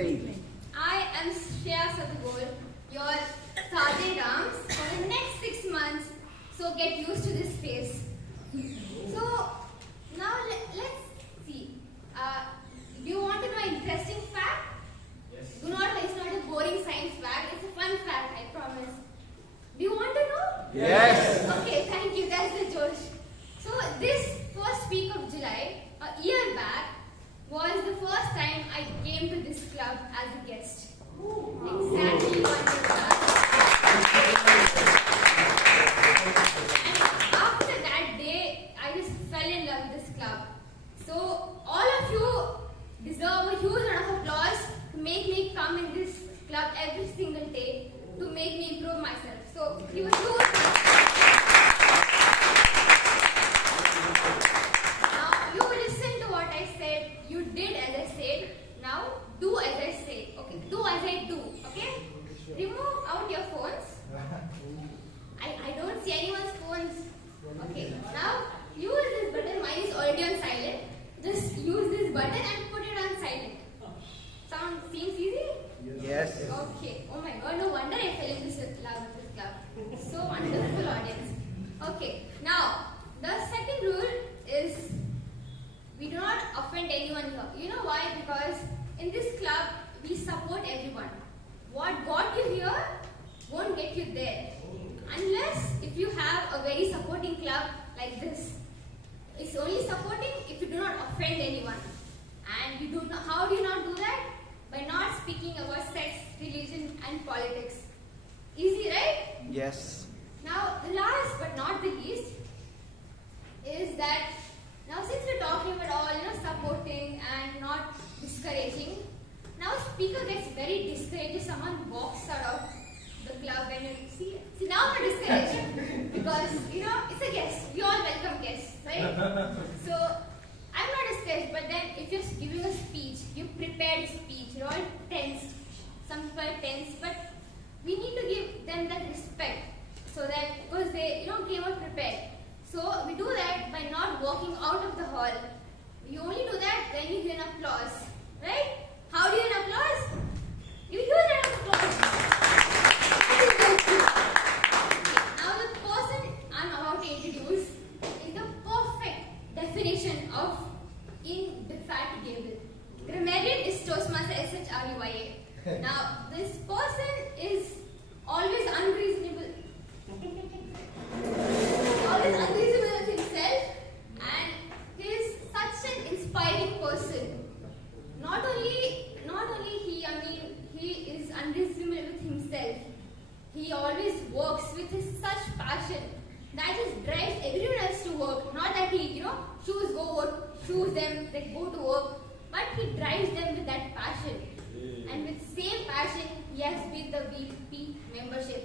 play. I am Shreya Sadugol, your sergeant arms for the next 6 months. So get used to this phase. So now let's see. Do you want to know an interesting fact? Yes. Do not. It's not a boring science fact. It's a fun fact. I promise. Do you want to know? Yes. Okay. Thank you. That's the Josh. So this first week of July, a year back, was the first time I came to this club as a guest. Exactly 1 year back. And after that day, I just fell in love with this club. So all of you deserve a huge round of applause to make me come in this club every single day to make me improve myself. So give a huge. Now you listen to what I said. You did as I said. Now do as I say. Okay, do as I do. Okay. Remove out your phones. I don't see anyone's phones. Okay. Now use this button. Mine is already on silent. Just use this button and put it on silent. Seems easy? Yes. Okay. Oh my God. No wonder I fell in this love with this club. So wonderful audience. Okay. Now the second rule is we do not offend anyone here. You know why? Because in this club we support everyone. What got you here won't get you there. Unless if you have a very supporting club like this. It's only supporting if you do not offend anyone. And you do not, how do you not do that? By not speaking about sex, religion and politics. Easy, right? Yes. Now the last but not the least is that now since we're talking about all supporting and not discouraging, now speaker gets very discouraged if someone walks out of the club and you see now I'm discouraged because it's a guest. We all welcome guests, right? So I'm not discouraged, but then if you're giving a speech, you prepared a speech, you're all tense. Some people are tense, but we need to give them that respect so that because they came out prepared. So we do that by not walking out of the hall. You only do that when you hear an applause, right? How do you hear an applause? You hear that applause. Now the person I'm about to introduce is the perfect definition of indefatigable. Grammarian is Toastmaster SHRUIA. Now this person is always unreasonable. Always unreasonable with himself, and he is such an inspiring person. Not only he is unreasonable with himself. He always works with such passion that just drives everyone else to work. Not that he choose them that go to work, but he drives them with that passion. And with same passion, he has been the VP membership,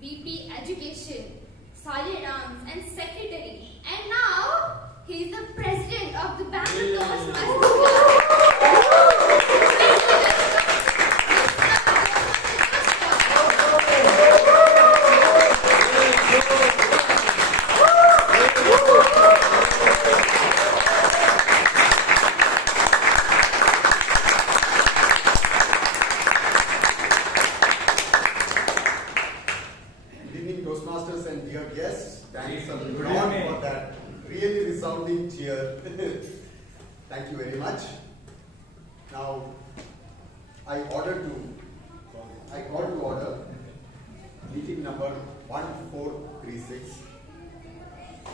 VP education, Sergeant Arms and Secretary. And now, he is the President of the Bangalore Toastmasters. Thank you very much. Now, I call to order meeting number 1436.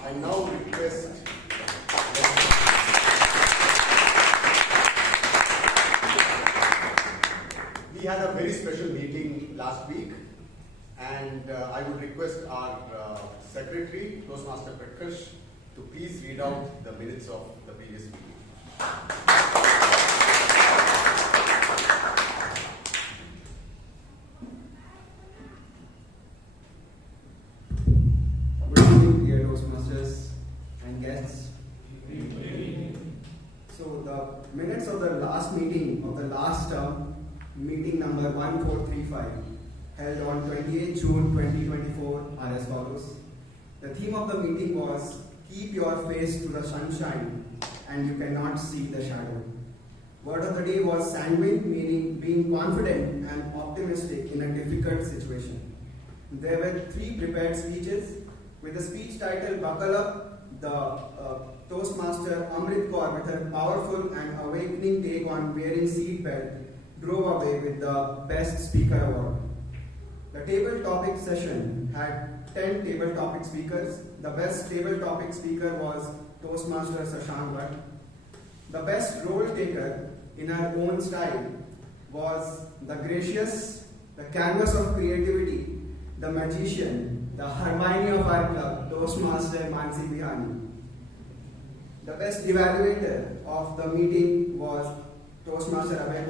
I now request we had a very special meeting last week, and I would request our secretary, Toastmaster Akash, to please read out the minutes of the previous meeting. Good evening, dear Toastmasters and guests. So the minutes of the last meeting of the last term, meeting number 1435, held on 28 June 2024 are as follows. The theme of the meeting was, keep your face to the sunshine and you cannot see the shadow. Word of the day was sanguine, meaning being confident and optimistic in a difficult situation. There were 3 prepared speeches. With the speech title Buckle Up, the Toastmaster Amrit Kaur, with her powerful and awakening take on wearing seat belt, drove away with the Best Speaker Award. The table topic session had 10 table topic speakers. The best table topic speaker was Toastmaster Sashank. The best role taker in her own style was the gracious, the canvas of creativity, the magician, the Hermione of our club, Toastmaster Moncy. The best evaluator of the meeting was Toastmaster Abhay.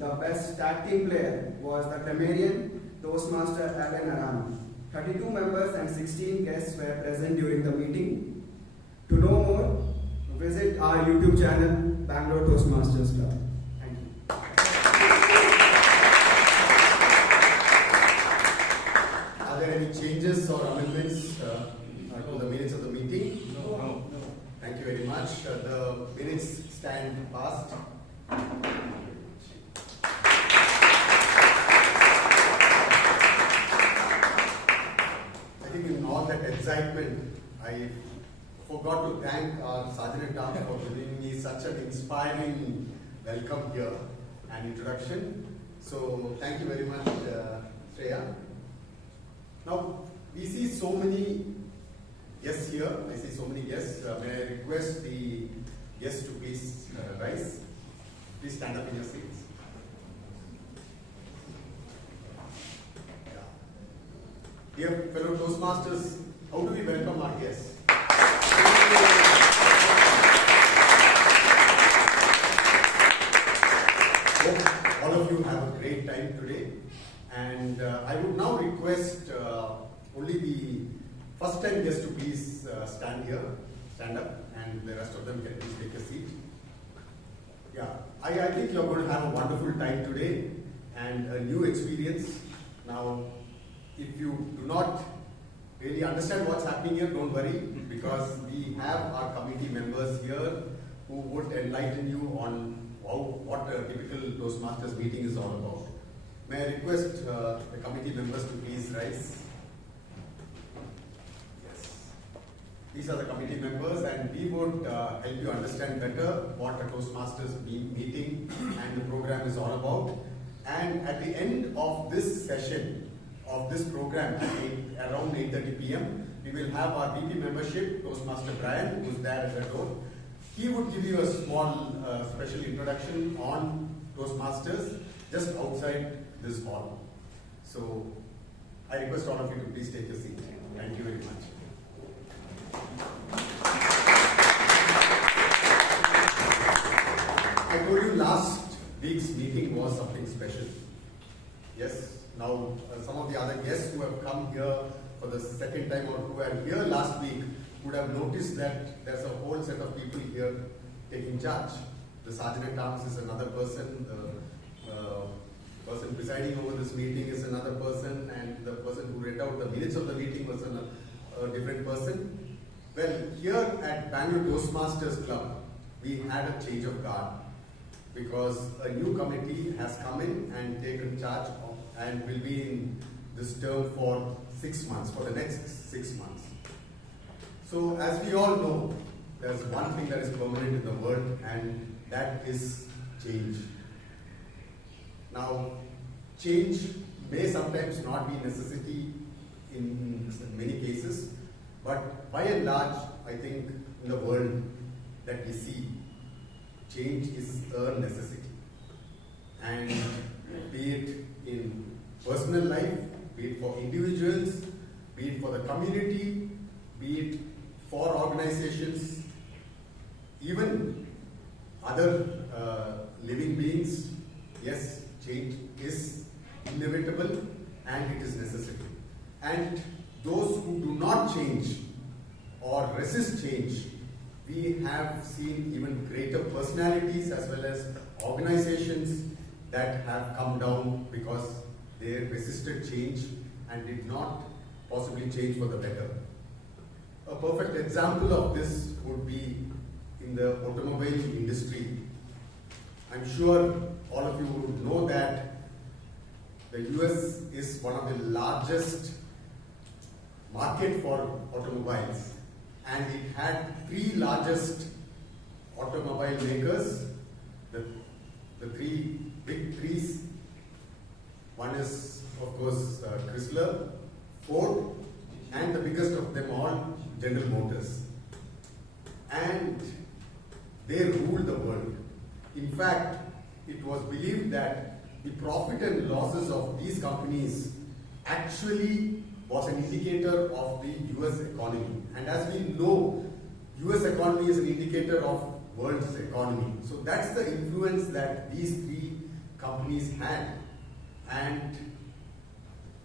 The best tag team player was the grammarian, Toastmaster Alan Aram. 32 members and 16 guests were present during the meeting. To know more, visit our YouTube channel, Bangalore Toastmasters Club. Thank you. Are there any changes or amendments to the minutes of the meeting? No. Thank you very much. The minutes stand passed. I think in all that excitement, I forgot to thank our Sergeant at Arms for giving me such an inspiring welcome here and introduction. So thank you very much, Shreya. Now, we see so many guests here. I see so many guests. May I request the guests to please rise? Please stand up in your seats. Dear fellow Toastmasters, how do we welcome our guests? Hope all of you have a great time today. And I would now request only the first time guests to please stand up, and the rest of them can please take a seat. Yeah, I think you're going to have a wonderful time today and a new experience. Now, if you do not really understand what's happening here, don't worry, because we have our committee members here who would enlighten you on what a typical Toastmasters meeting is all about. May I request the committee members to please rise? Yes. These are the committee members, and we would help you understand better what a Toastmasters meeting and the program is all about. And at the end of this session, of this program at around 8:30 p.m., we will have our VP membership, Toastmaster Brian, who's there at the door. He would give you a small special introduction on Toastmasters just outside this hall. So I request all of you to please take a seat. Thank you very much. I told you last week's meeting was something special. Yes. Now, some of the other guests who have come here for the second time or who were here last week would have noticed that there's a whole set of people here taking charge. The Sergeant at Arms is another person, the person presiding over this meeting is another person, and the person who read out the minutes of the meeting was a different person. Well, here at Bangalore Toastmasters Club, we had a change of guard because a new committee has come in and taken charge of and will be in this term for 6 months, for the next 6 months. So as we all know, there's one thing that is permanent in the world, and that is change. Now, change may sometimes not be a necessity in many cases, but by and large, I think in the world that we see, change is a necessity. And be it in personal life, be it for individuals, be it for the community, be it for organizations, even other living beings, yes, change is inevitable and it is necessary. And those who do not change or resist change, we have seen even greater personalities as well as organizations that have come down because they resisted change and did not possibly change for the better. A perfect example of this would be in the automobile industry. I'm sure all of you would know that the US is one of the largest market for automobiles, and it had three largest automobile makers, the three big threes. One is, of course, Chrysler, Ford, and the biggest of them all, General Motors. And they ruled the world. In fact, it was believed that the profit and losses of these companies actually was an indicator of the US economy. And as we know, US economy is an indicator of world's economy. So that's the influence that these three companies had. And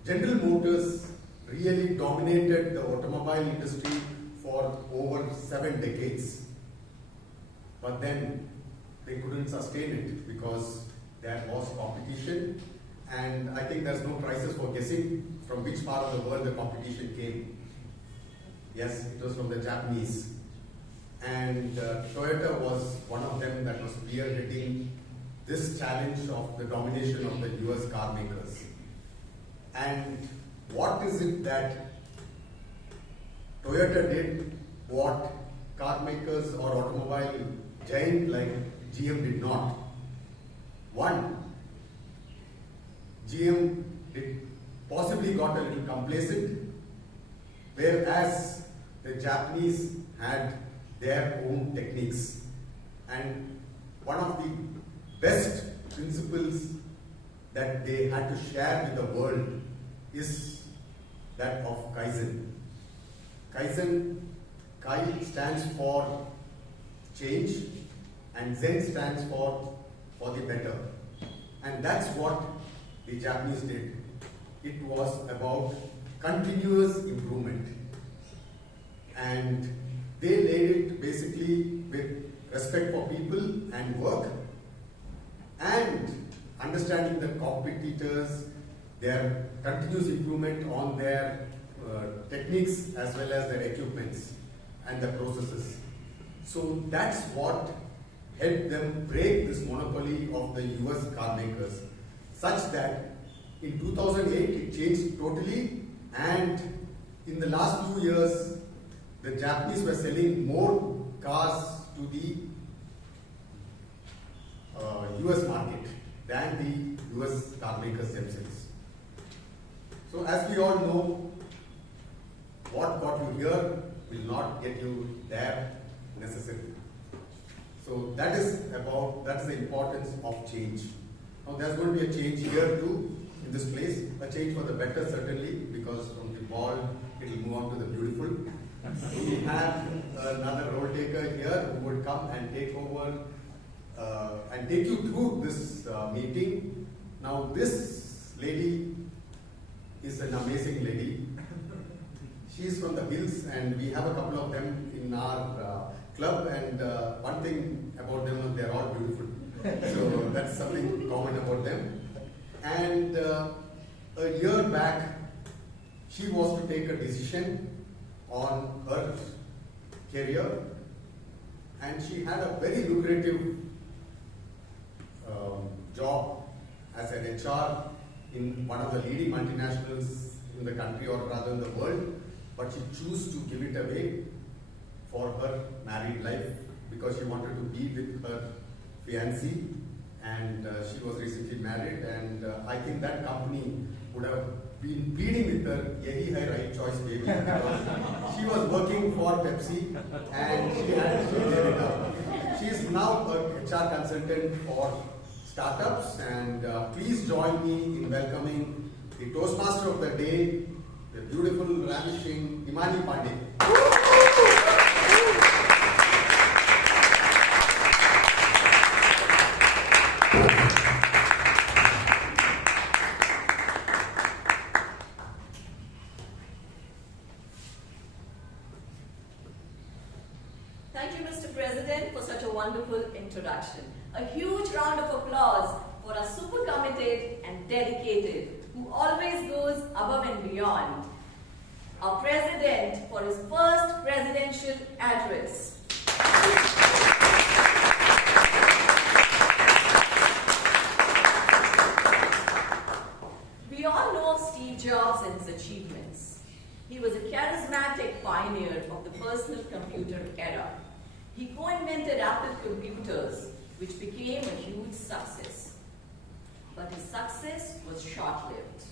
General Motors really dominated the automobile industry for over 7 decades. But then they couldn't sustain it because there was competition, and I think there's no prizes for guessing from which part of the world the competition came. Yes, it was from the Japanese. And Toyota was one of them that was spearheading this challenge of the domination of the US car makers. And what is it that Toyota did what car makers or automobile giant like GM did not? One, GM possibly got a little complacent, whereas the Japanese had their own techniques. And one of the best principles that they had to share with the world is that of Kaizen. Kaizen, Kai stands for change, and Zen stands for the better. And that's what the Japanese did. It was about continuous improvement. And they laid it basically with respect for people and work, and understanding the competitors, their continuous improvement on their techniques as well as their equipments and the processes. So that's what helped them break this monopoly of the US car makers, such that in 2008 it changed totally, and in the last 2 years the Japanese were selling more cars to the US market than the US car makers themselves. So as we all know, what got you here will not get you there necessarily. So that's the importance of change. Now there's going to be a change here too, in this place, a change for the better certainly, because from the bald it will move on to the beautiful. We have another role taker here who would come and take over and take you through this meeting. Now this lady is an amazing lady. She is from the hills, and we have a couple of them in our club, and one thing about them is they're all beautiful. So that's something common about them. And a year back, she was to take a decision on her career, and she had a very lucrative job as an HR in one of the leading multinationals in the country, or rather in the world, but she chose to give it away for her married life because she wanted to be with her fiancé, and she was recently married, and I think that company would have been pleading with her, "Yehi hai right choice, baby," because she was working for Pepsi and she gave it up. She is now a HR consultant for startups, and please join me in welcoming the Toastmaster of the day, the beautiful, ravishing Himani Pandey. Thank you, Mr. President, for such a wonderful introduction. A huge round of applause for our super committed and dedicated, who always goes above and beyond, our President for his first presidential address. which became a huge success. But his success was short-lived.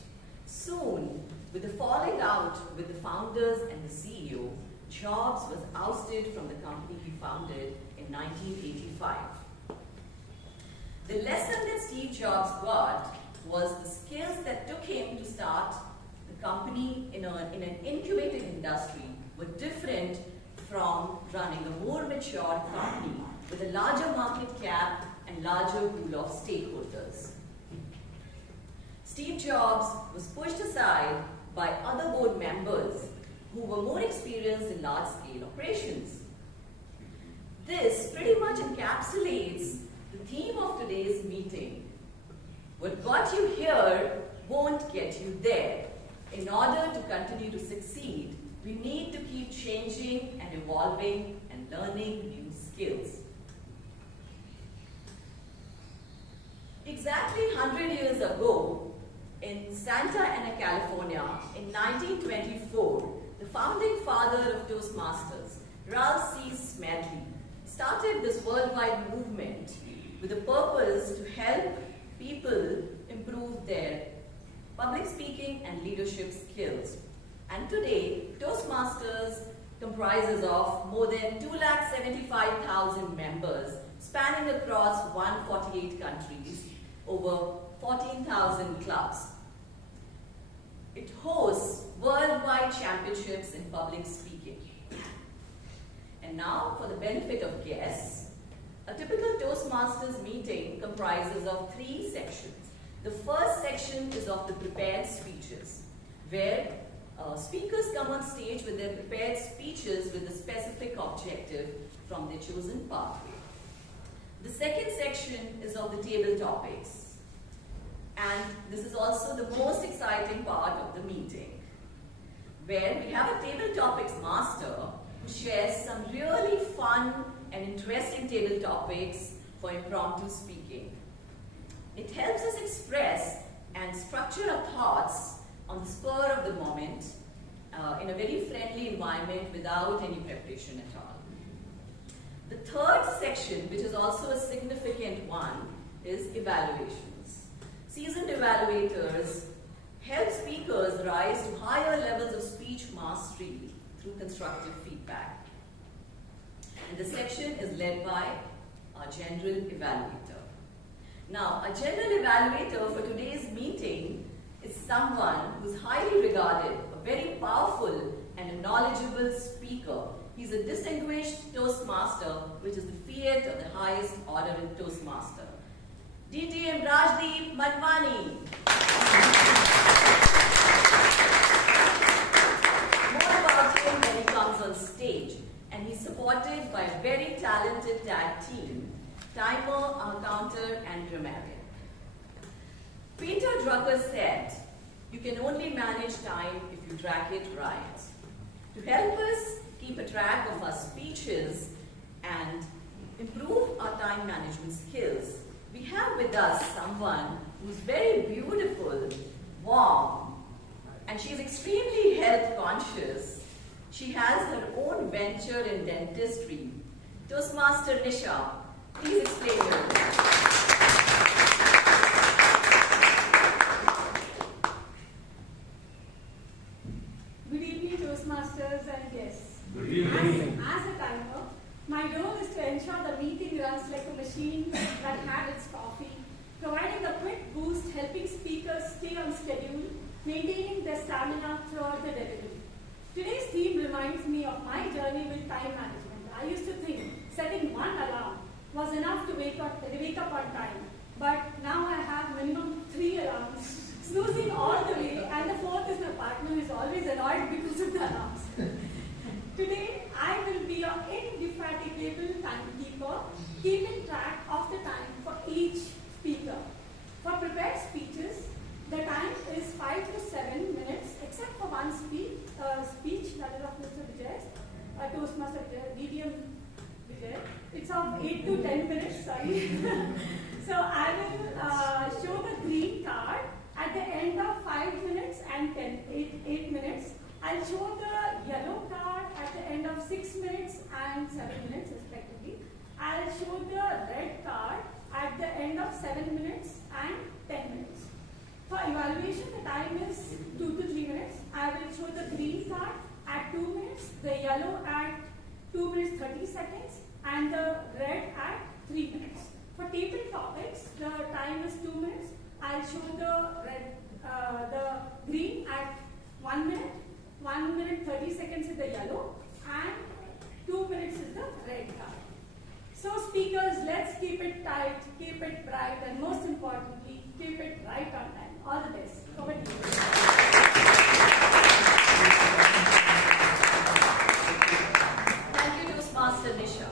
Soon, with the falling out with the founders and the CEO, Jobs was ousted from the company he founded in 1985. The lesson that Steve Jobs got was the skills that took him to start the company in an incubating industry were different from running a more mature company with a larger market cap and larger pool of stakeholders. Steve Jobs was pushed aside by other board members who were more experienced in large-scale operations. This pretty much encapsulates the theme of today's meeting. What got you here won't get you there. In order to continue to succeed, we need to keep changing and evolving and learning new skills. Exactly 100 years ago, in Santa Ana, California, in 1924, the founding father of Toastmasters, Ralph C. Smedley, started this worldwide movement with the purpose to help people improve their public speaking and leadership skills. And today, Toastmasters comprises of more than 275,000 members spanning across 148 countries, over 14,000 clubs. It hosts worldwide championships in public speaking. And now, for the benefit of guests, a typical Toastmasters meeting comprises of 3 sections. The first section is of the prepared speeches, where speakers come on stage with their prepared speeches with a specific objective from their chosen pathway. The second section is of the table topics, and this is also the most exciting part of the meeting, where we have a table topics master who shares some really fun and interesting table topics for impromptu speaking. It helps us express and structure our thoughts on the spur of the moment in a very friendly environment without any preparation at all. The third section, which is also a significant one, is evaluations. Seasoned evaluators help speakers rise to higher levels of speech mastery through constructive feedback. And the section is led by our general evaluator. Now, a general evaluator for today's meeting is someone who's highly regarded, a very powerful and a knowledgeable speaker. He's a distinguished Toastmaster, which is the fiat of the highest order in Toastmaster. DTM Rajdeep Manwani. More about him when he comes on stage, and he's supported by a very talented tag team, timer, our counter, and grammarian. Peter Drucker said, "You can only manage time if you track it right." To help us keep a track of our speeches and improve our time management skills, we have with us someone who's very beautiful, warm, and she's extremely health conscious. She has her own venture in dentistry. Toastmaster Nisha, please explain yourself. Good evening, Toastmasters and guests. Good evening. As a timer, my role is to ensure the meeting runs like a machine that had its coffee, providing a quick boost, helping speakers stay on schedule, maintaining their stamina throughout the delivery. Today's theme reminds me of my journey with time management. I used to think setting one alarm was enough to wake up on time, but now I have minimum 3 alarms, snoozing all the way, and the 4th is my partner who is always annoyed because of the alarms. Today, I will be your indefatigable timekeeper, keeping track of the time for each speaker. For prepared speeches, the time is 5 to 7 minutes, except for one speech, that is of Mr. Vijay, Toastmaster medium Vijay. It's of 8 to 10 minutes, sorry. So I will show the green card at the end of 5 minutes and 8 minutes. I'll show the yellow card at the end of 6 minutes and 7 minutes respectively. I'll show the red card at the end of 7 minutes and 10 minutes. For evaluation, the time is 2 to 3 minutes. I will show the green card at 2 minutes, the yellow at 2 minutes 30 seconds, and the red at 3 minutes. For table topics, the time is 2 minutes. I'll show the green at 1 minute, 1 minute 30 seconds is the yellow, and 2 minutes is the red card. So speakers, let's keep it tight, keep it bright, and most importantly, keep it right on time. All the best. Over to you. Thank you, Toastmaster Nisha.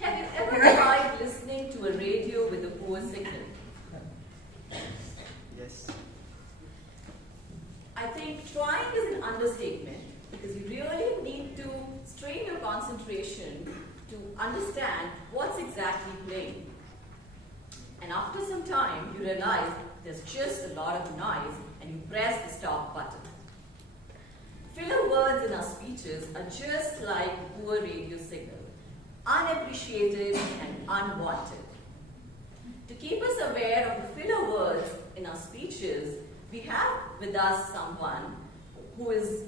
Have you ever tried listening to a radio with a poor signal? Yes. I think trying is an understatement because you really need to strain your concentration to understand what's exactly playing. And after some time, you realize there's just a lot of noise and you press the stop button. Filler words in our speeches are just like a poor radio signal, unappreciated and unwanted. To keep us aware of the filler words in our speeches, we have with us someone who is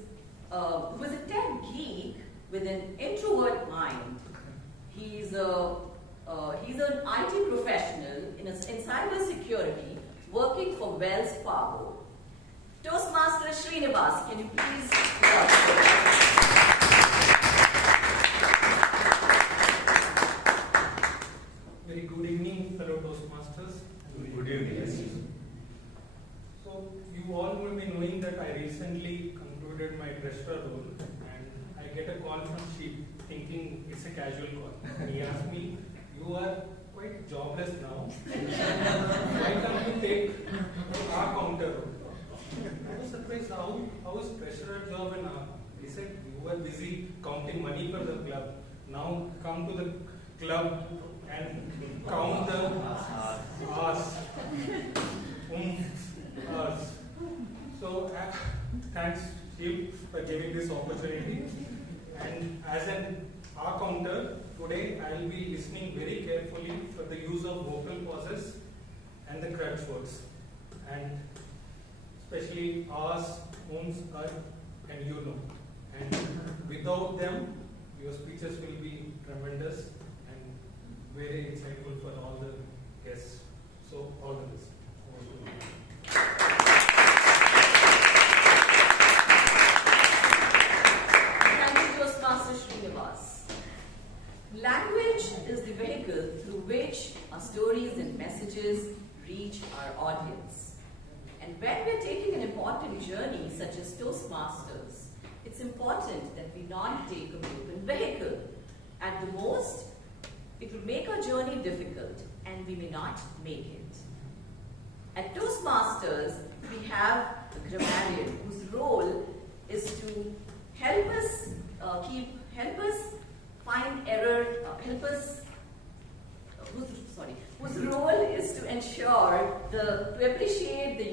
a tech geek with an introvert mind. He's an IT professional in cyber security working for Wells Fargo. Toastmaster Srinivas, can you please Very good evening, fellow Toastmasters. Good evening. Yes. So, you all will be knowing that I recently concluded my Krishna role and I get a call from Sheeb thinking it's a casual call. He asked me, you are quite jobless now. Why can't you take our counter role? I was surprised how is treasurer job in our. He said you were busy counting money for the club. Now come to the club and count the hours. Hours. So thanks Sheeb for giving this opportunity. And as an R counter, today I will be listening very carefully for the use of vocal pauses and the crutch words. And especially R's, and you know. And without them, your speeches will be tremendous and very insightful for all the guests. So, all the best. Thank you, Toastmaster Srinivas. Language is the vehicle through which our stories and messages reach our audience. And when we're taking an important journey such as Toastmasters, it's important that we not take a broken vehicle. At the most, it will make our journey difficult and we may not make it. At Toastmasters, we have a grammarian whose role is to help us find error, whose role is to ensure to appreciate the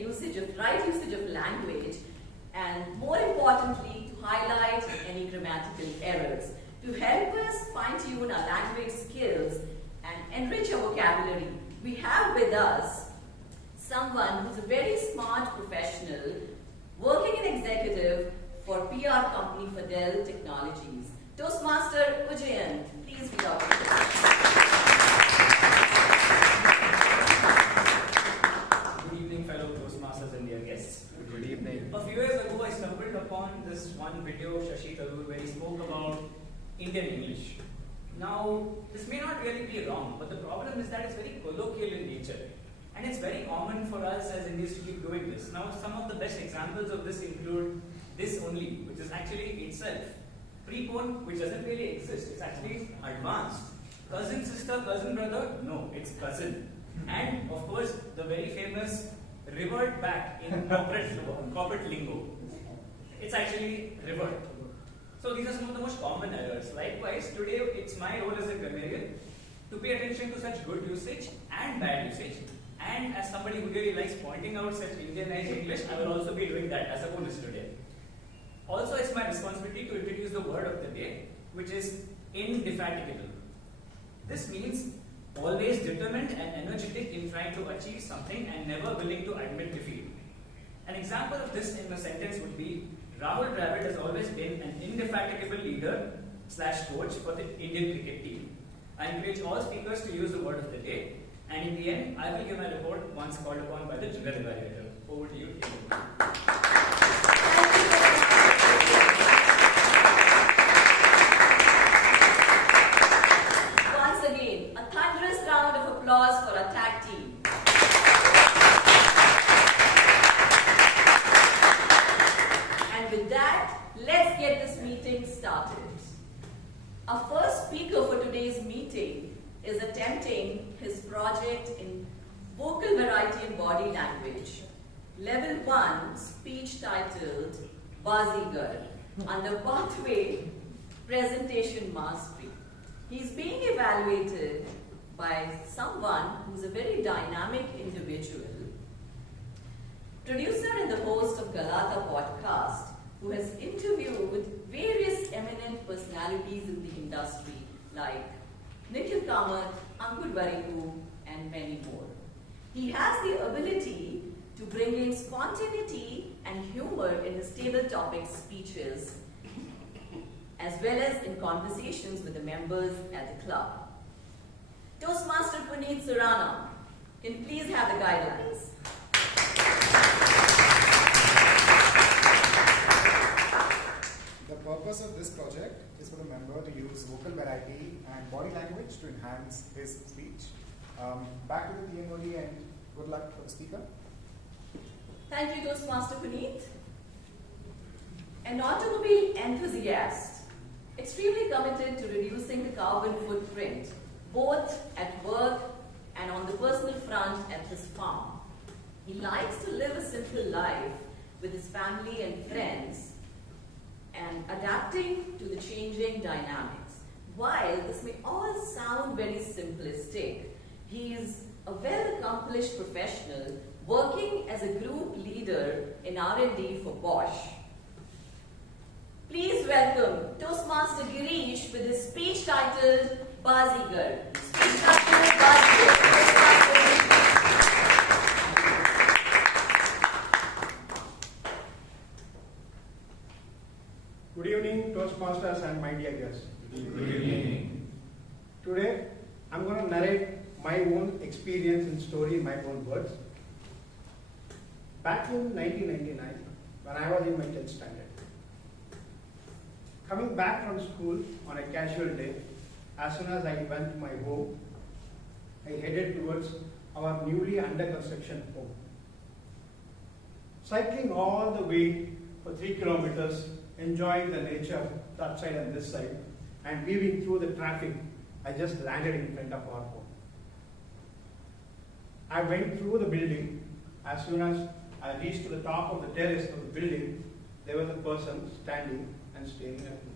right usage of language, and more importantly, to highlight any grammatical errors, to help us fine-tune our language skills and enrich our vocabulary. We have with us someone who's a very smart professional working in executive for PR company for Dell Technologies. Toastmaster Vijay, please be up. Good evening, fellow Toastmasters and dear guests. Good evening. A few years ago, I stumbled upon this one video of Shashi where he spoke about Indian English. Now, this may not really be wrong, but the problem is that it's very colloquial in nature. And it's very common for us as Indians to keep doing this. Now, some of the best examples of this include this only, which is actually itself prepone, which doesn't really exist. It's actually advanced. Cousin, sister, cousin, brother, no, it's cousin. And of course, the very famous revert back in corporate lingo. It's actually revert. So these are some of the most common errors. Likewise, today it's my role as a grammarian to pay attention to such good usage and bad usage. And as somebody who really likes pointing out such Indianized English, I will also be doing that as a bonus today. Also, it's my responsibility to introduce the word of the day, which is indefatigable. This means always determined and energetic in trying to achieve something and never willing to admit defeat. An example of this in a sentence would be, Rahul Dravid has always been an indefatigable leader / coach for the Indian cricket team. I encourage all speakers to use the word of the day, and in the end, I will give my report once called upon by the junior evaluator. Over to you, K. Once again, a thunderous round of applause for our tag team. And with that, let's get this meeting started. Our first speaker for today's meeting is attempting his project in vocal variety and body language. Level 1 speech titled Bazigar under Pathway Presentation Mastery. He's being evaluated by someone who's a very dynamic individual, producer and the host of Galata podcast, who has interviewed various eminent personalities in the industry like Nikhil Kamath, Ankur Variku, and many more. He has the ability to bring in spontaneity and humor in his table topic speeches, as well as in conversations with the members at the club. Toastmaster Puneet Surana, can you please have the guidelines? The purpose of this project is for the member to use vocal variety and body language to enhance his speech. Back to the TMOD and good luck for the speaker. Thank you, Toastmaster Puneet. An automobile enthusiast, extremely committed to reducing the carbon footprint, both at work and on the personal front at his farm. He likes to live a simple life with his family and friends and adapting to the changing dynamics. While this may all sound very simplistic, he is a well-accomplished professional working as a group leader in R&D for Bosch. Please welcome Toastmaster Girish with his speech titled Bazigar. Speech titled Bazigar. Good evening, Toastmasters and my dear guests. Good evening. Today, I'm going to narrate my own experience and story in my own words. Back in 1999, when I was in my 10th standard, coming back from school on a casual day, as soon as I went to my home, I headed towards our newly under construction home. Cycling all the way for 3 kilometers, enjoying the nature that side and this side, and weaving through the traffic, I just landed in front of our home. I went through the building. As soon as I reached to the top of the terrace of the building, there was a person standing and staring at me.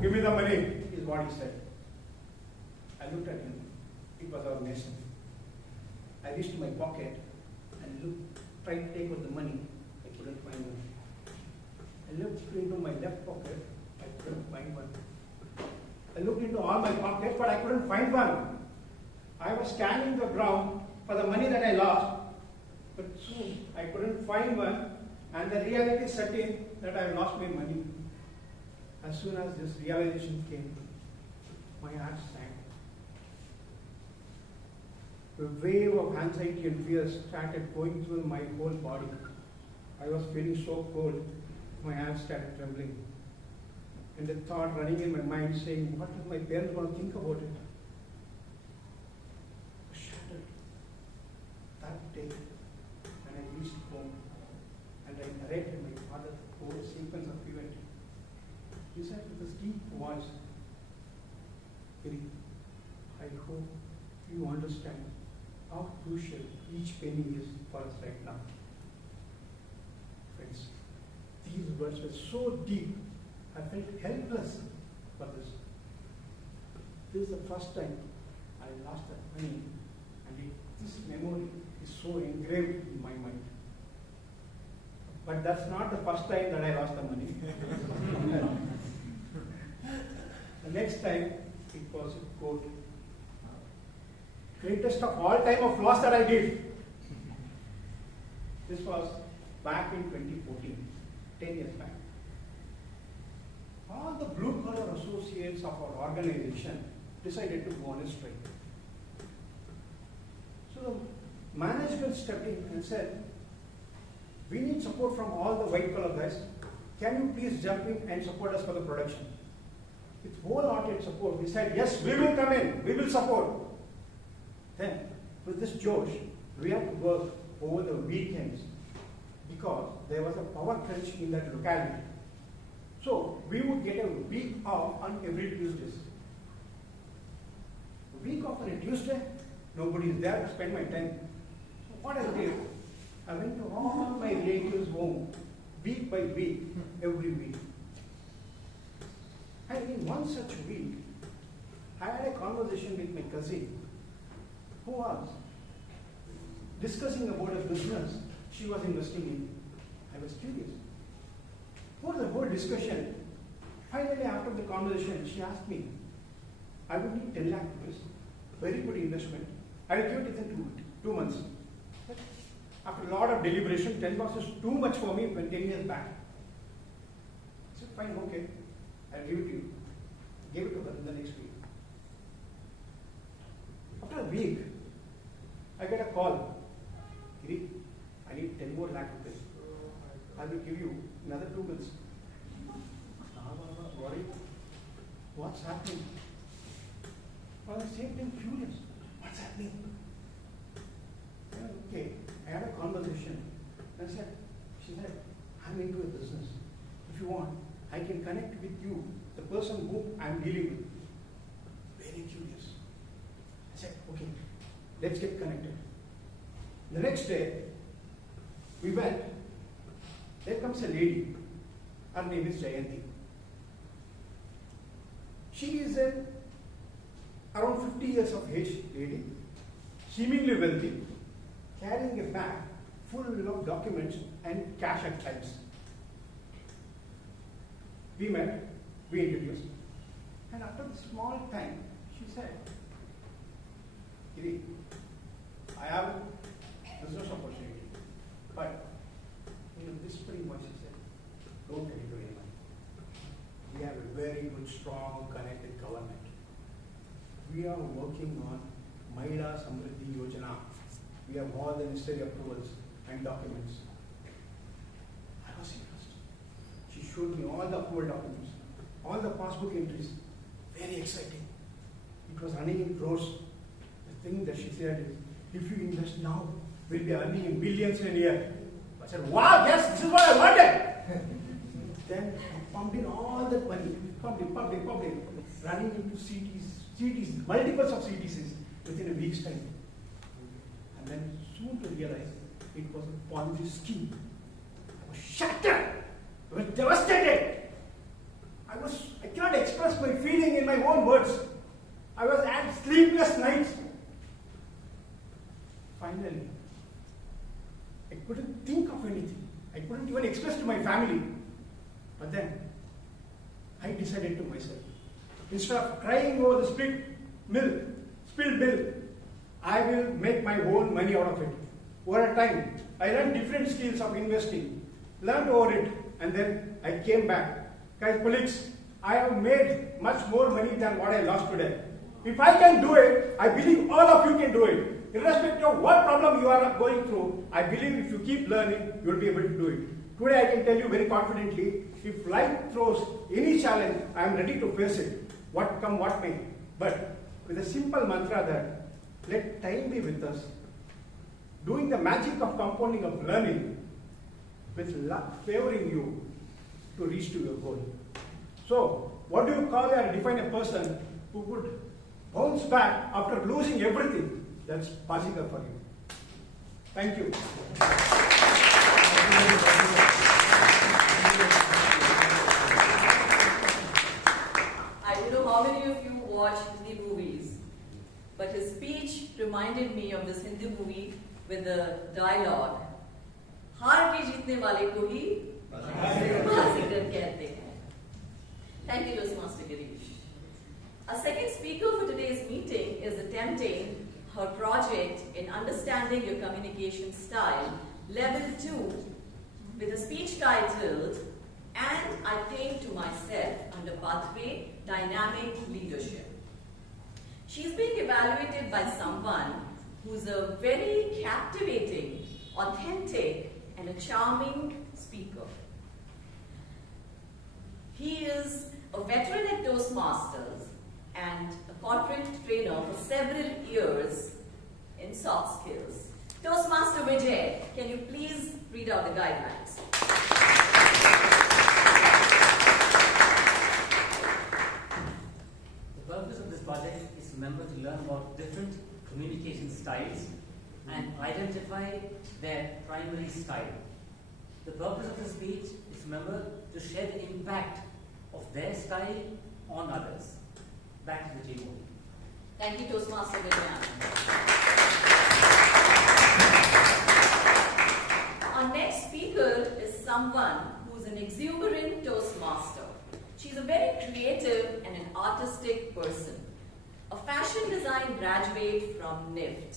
"Give me the money," is what he said. I looked at him. It was our mason. I reached to my pocket and tried to take out the money. I couldn't find one. I looked into my left pocket. I couldn't find one. I looked into all my pockets, but I couldn't find one. I was scanning the ground for the money that I lost, but soon I couldn't find one, and the reality set in that I lost my money. As soon as this realization came, my heart sank. A wave of anxiety and fear started going through my whole body. I was feeling so cold, my hands started trembling. And the thought running in my mind saying, what are my parents going to think about it? I shattered. That day, when I reached home and I narrated my father the whole sequence of events, he said with his deep voice, "Giri, I hope you understand how crucial each penny is for us right now." Friends, these words were so deep, I felt helpless for this. This is the first time I lost that money, and this memory is so engraved in my mind. But that's not the first time that I lost the money. The next time, It was a quote. Greatest of all time of loss that I did. This was back in 2014, 10 years back. All the blue collar associates of our organization decided to go on a strike. So the management stepped in and said, we need support from all the white collar guys. Can you please jump in and support us for the production? With wholehearted support, we said, yes, we will come in, we will support. Then, with this Josh, we had to work over the weekends because there was a power crunch in that locality. So, we would get a week off on every Tuesdays. A week off on a Tuesday, nobody is there to spend my time. So, what I did, I went to all my relatives' home, week by week, every week. And in one such week, I had a conversation with my cousin who was discussing about a business she was investing in. I was curious. For the whole discussion, finally after the conversation, she asked me, I would need 10 lakh rupees, very good investment. I will give it within 2 months. But after a lot of deliberation, 10 lakhs is too much for me when 10 years back. I said, fine, okay, I'll give it to you. Gave it to her in the next week. After a week, I get a call. Giri, I need 10 more lakh rupees. I will give you another 2 months. Worry. What's happening? Well, at the same time, curious. What's happening? Okay, I had a conversation. I said, she said, I'm into a business. If you want, I can connect with you, the person whom I'm dealing with. Very curious. I said, okay, let's get connected. The next day, we went. There comes a lady. Her name is Jayanti. She is an around 50 years of age lady, seemingly wealthy, carrying a bag full of documents and cash at times. We met, we introduced, and after a small time, she said, Giri, I have a business opportunity, but in a whispering voice, she said, don't tell it to anyone. We have a very good, strong, connected government. We are working on Mahila Samriddhi Yojana. We have all the necessary approvals and documents. I was impressed. She showed me all the approval documents, all the passbook entries. Very exciting. It was running in crores. The thing that she said is, if you invest now, we'll be earning in billions in a year. I said, wow, yes, this is what I wanted. Then I pumped in all that money, pumped in, running into CTs, multiples of CTCs within a week's time. And then soon to realize it was a Ponzi scheme. I was shattered. I was devastated. I cannot express my feeling in my own words. I was at sleepless nights. Finally, I couldn't think of anything. I couldn't even express to my family. But then, I decided to myself, instead of crying over the spilled milk, I will make my own money out of it. Over a time, I learned different skills of investing, learned over it, and then I came back. Guys, colleagues, I have made much more money than what I lost today. If I can do it, I believe all of you can do it. Irrespective of what problem you are going through, I believe if you keep learning, you will be able to do it. Today I can tell you very confidently, if life throws any challenge, I am ready to face it, what come what may. But with a simple mantra that, let time be with us, doing the magic of compounding of learning, with luck favoring you to reach to your goal. So, what do you call or define a person who would bounce back after losing everything? That's possible for you. Thank you. I don't know how many of you watch Hindi movies, but his speech reminded me of this Hindi movie with the dialogue, हार के जीतने वाले को ही बाजीगर कहते हैं. Thank you, Toastmaster Girish. Our second speaker for today's meeting is attempting her project in Understanding Your Communication Style, Level 2, with a speech titled, And I Think to Myself, under Pathway Dynamic Leadership. She's being evaluated by someone who's a very captivating, authentic, and a charming speaker. He is a veteran at Toastmasters and a corporate trainer for several years in soft skills. Toastmaster Vijay, can you please read out the guidelines? The purpose of this project is for members to learn about different communication styles and identify their primary style. The purpose of the speech is for members to share the impact of their style on others. Back to the table. Thank you, Toastmaster Vijay. Our next speaker is someone who's an exuberant Toastmaster. She's a very creative and an artistic person. A fashion design graduate from NIFT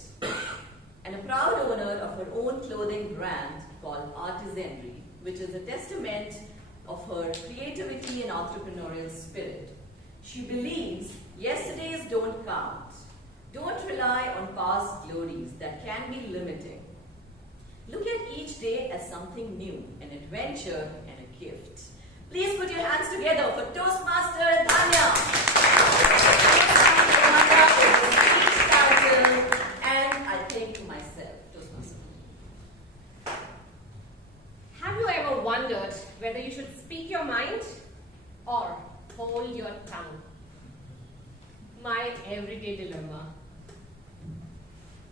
and a proud owner of her own clothing brand called Artisanry, which is a testament of her creativity and entrepreneurial spirit. She believes yesterdays don't count. Don't rely on past glories that can be limiting. Look at each day as something new, an adventure and a gift. Please put your hands together for Toastmaster Dhanya. And I think to myself, Toastmaster. Have you ever wondered whether you should speak your mind or hold your tongue? My everyday dilemma.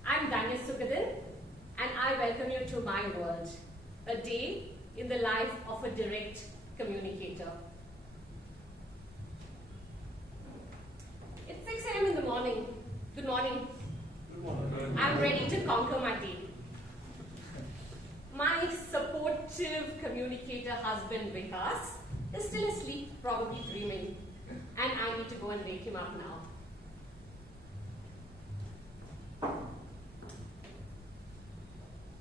I'm Dhanya Sugathan, and I welcome you to my world, a day in the life of a direct communicator. It's 6 a.m. in the morning. Good morning. Good morning. I'm ready to conquer my day. My supportive communicator husband Vikas is still asleep, probably dreaming, and I need to go and wake him up now.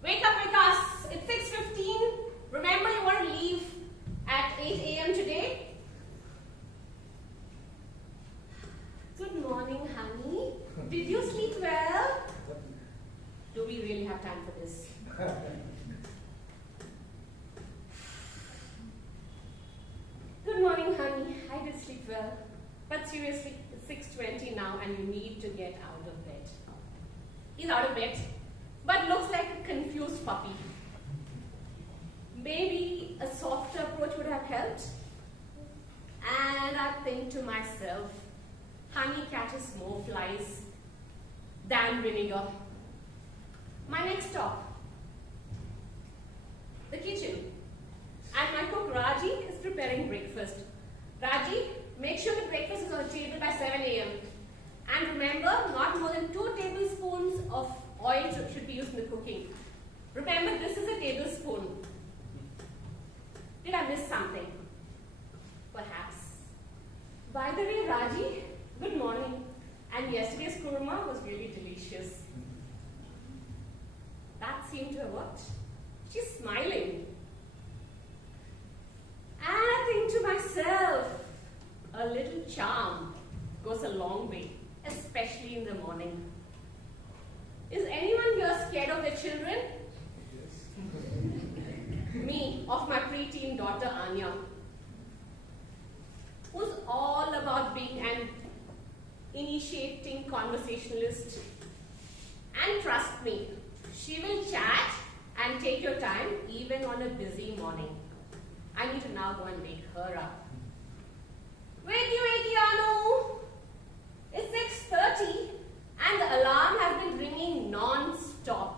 Wake up, Vikas! It's 6:15. Remember you want to leave at 8 a.m. today? Good morning, honey. Did you sleep well? Do we really have time for this? Good morning, honey. I did sleep well. But seriously, it's 6:20 now and you need to get out of bed. He's out of bed, but looks like a confused puppy. Maybe a softer approach would have helped. And I think to myself, honey catches more flies than vinegar. My next stop, the kitchen. And my cook Raji is preparing breakfast. Raji, make sure the breakfast is on the table by 7 a.m. And remember, not more than 2 tablespoons of oil should be used in the cooking. Remember, this is a tablespoon. Did I miss something? Perhaps. By the way, Raji, good morning. And yesterday's kurma was really delicious. That seemed to have worked. She's smiling. And I think to myself, a little charm goes a long way, especially in the morning. Is anyone here scared of their children? Yes. Me, of my preteen daughter Anya, who's all about being an initiating conversationalist. And trust me, she will chat and take your time even on a busy morning. I need to now go and wake her up. Wakey, wakey, Anu! It's 6:30 and the alarm has been ringing non-stop.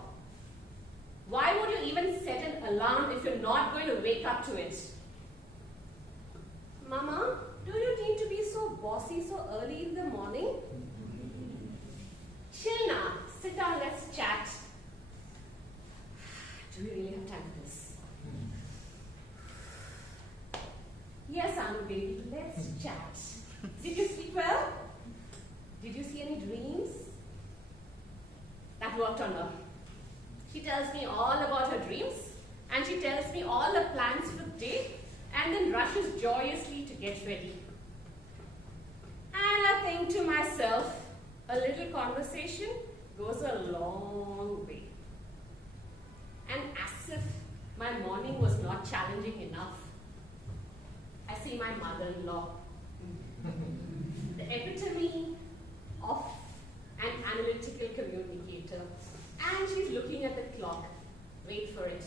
Why would you even set an alarm if you're not going to wake up to it? Mama, do you need to be so bossy so early in the morning? Chill now. Sit down, let's chat. Do we really have time for this? Yes, Anu baby, let's chat. Did you sleep well? that worked on her. She tells me all about her dreams, and she tells me all the plans for the day, and then rushes joyously to get ready. And I think to myself, a little conversation goes a long way. And as if my morning was not challenging enough, I see my mother-in-law, the epitome of an analytical communicator. And she's looking at the clock. Wait for it.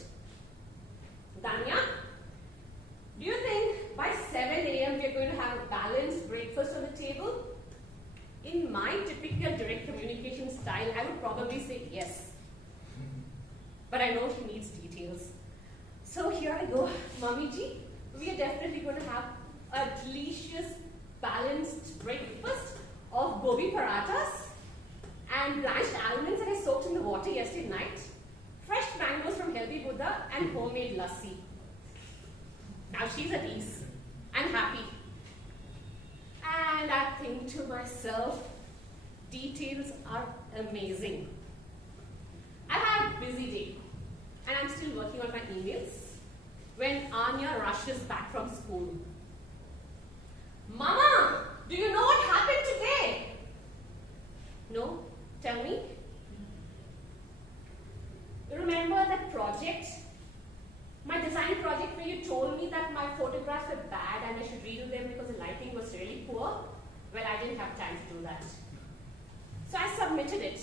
Dhanya, do you think by 7 a.m. we're going to have a balanced breakfast on the table? In my typical direct communication style, I would probably say yes. But I know she needs details. So here I go, Mummy ji. We are definitely going to have a delicious, balanced breakfast of gobi parathas and blanched almonds that I soaked in the water yesterday night, fresh mangoes from Healthy Buddha, and homemade lassi. Now she's at ease and happy. And I think to myself, details are amazing. I had a busy day, and I'm still working on my emails when Anya rushes back from school. Mama, do you know what happened today? No, tell me. Remember that project? My design project where you told me that my photographs were bad and I should redo them because the lighting was really poor? Well, I didn't have time to do that. So I submitted it.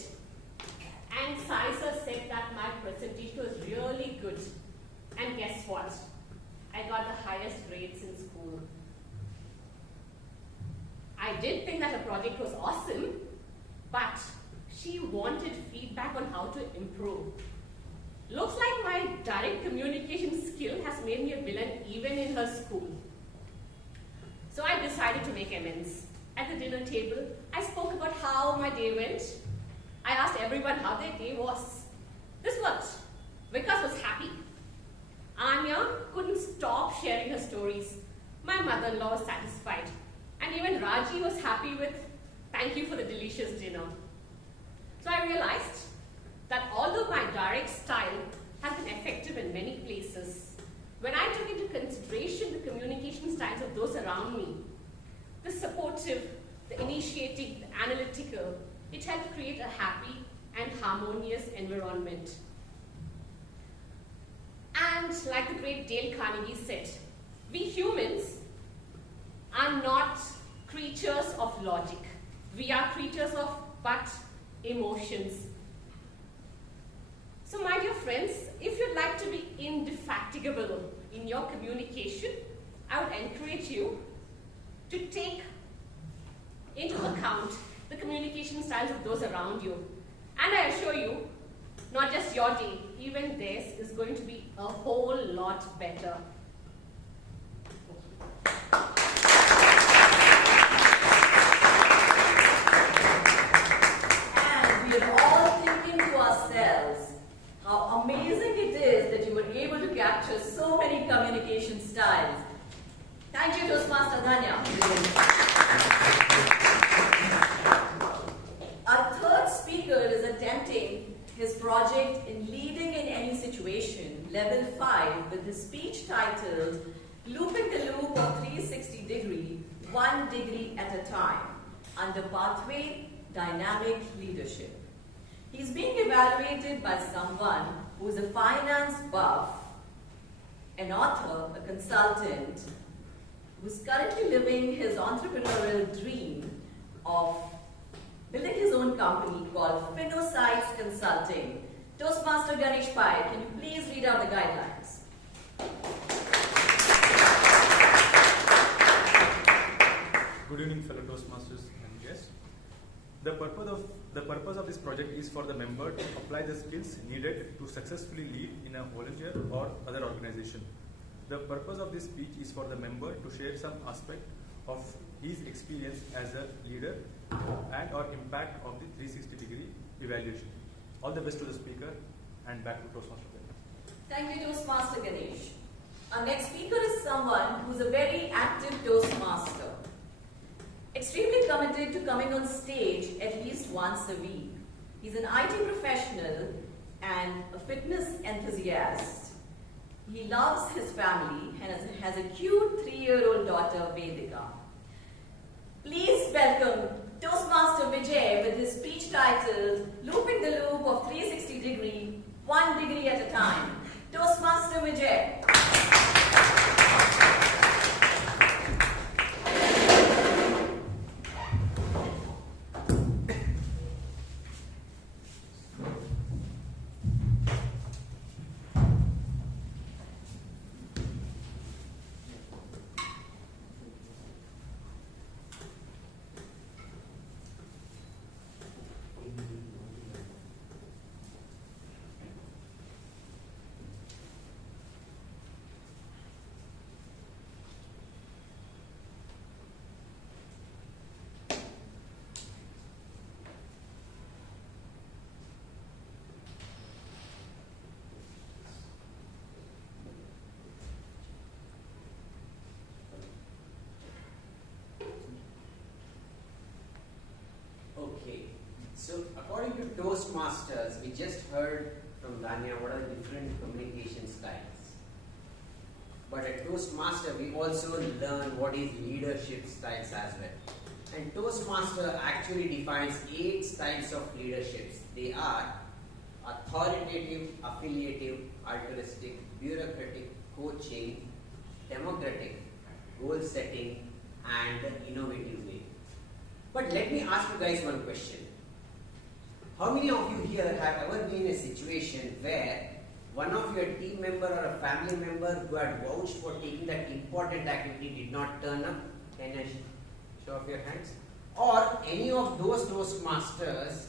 And Saisa said that my presentation was really good. And guess what? I got the highest grades in school. I did think that her project was awesome, but she wanted feedback on how to improve. Looks like my direct communication skill has made me a villain even in her school. So I decided to make amends. At the dinner table, I spoke about how my day went. I asked everyone how their day was. This worked. Vikas was happy. Anya couldn't stop sharing her stories. My mother-in-law was satisfied. And even Raji was happy with, "Thank you for the delicious dinner." So I realized that although my direct style has been effective in many places, when I took into consideration the communication styles of those around me, the supportive, the initiating, the analytical, it helped create a happy and harmonious environment. And like the great Dale Carnegie said, we humans are not creatures of logic. We are creatures of but emotions. So my dear friends, if you'd like to be indefatigable in your communication, I would encourage you to take into account the communication styles of those around you. And I assure you, not just your day, even theirs is going to be a whole lot better. And we are all thinking to ourselves how amazing it is that you were able to capture so many communication styles. Thank you, Toastmaster Dhanya. Our third speaker is attempting his project in Leading in Any Situation, Level 5, with his speech titled Looping the Loop of 360 Degree, 1 Degree at a Time, under Pathway Dynamic Leadership. He's being evaluated by someone who is a finance buff, an author, a consultant, who's currently living his entrepreneurial dream of building his own company called Finosites Consulting. Toastmaster Ganesh Pai, can you please read out the guidelines? Good evening, fellow Toastmasters and guests. The purpose of this project is for the member to apply the skills needed to successfully lead in a volunteer or other organization. The purpose of this speech is for the member to share some aspect of his experience as a leader and or impact of the 360-degree evaluation. All the best to the speaker, and back to Toastmaster. Thank you, Toastmaster Ganesh. Our next speaker is someone who's a very active Toastmaster, extremely committed to coming on stage at least once a week. He's an IT professional and a fitness enthusiast. He loves his family and has a cute 3-year-old daughter, Vedika. Please welcome Toastmaster Vijay with his speech titled Looping the Loop of 360 Degree, 1 degree at a time. Toastmaster Vijay. Okay, so according to Toastmasters, we just heard from Dhanya what are the different communication styles. But at Toastmaster, we also learn what is leadership styles as well. And Toastmaster actually defines 8 styles of leaderships. They are authoritative, affiliative, altruistic, bureaucratic, coaching, democratic, goal setting, and innovative way. But let me ask you guys one question. How many of you here have ever been in a situation where one of your team member or a family member who had vouched for taking that important activity did not turn up? Can I show of your hands? Or any of those Toastmasters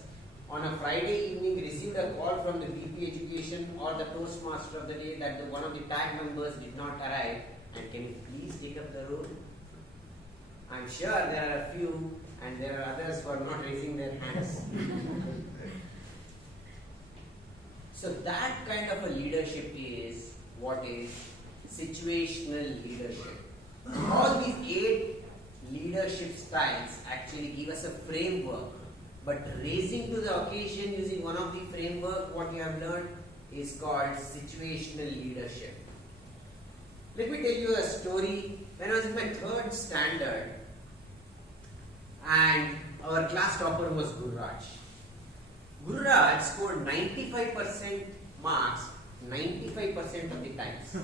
on a Friday evening received a call from the VP Education or the Toastmaster of the day that one of the tag members did not arrive, and can you please take up the role? I'm sure there are a few, and there are others who are not raising their hands. So that kind of a leadership is what is situational leadership. All these 8 leadership styles actually give us a framework, but raising to the occasion using one of the framework, what you have learned is called situational leadership. Let me tell you a story. When I was in my 3rd standard, and our class topper was Gururaj. Gururaj scored 95% marks 95% of the times.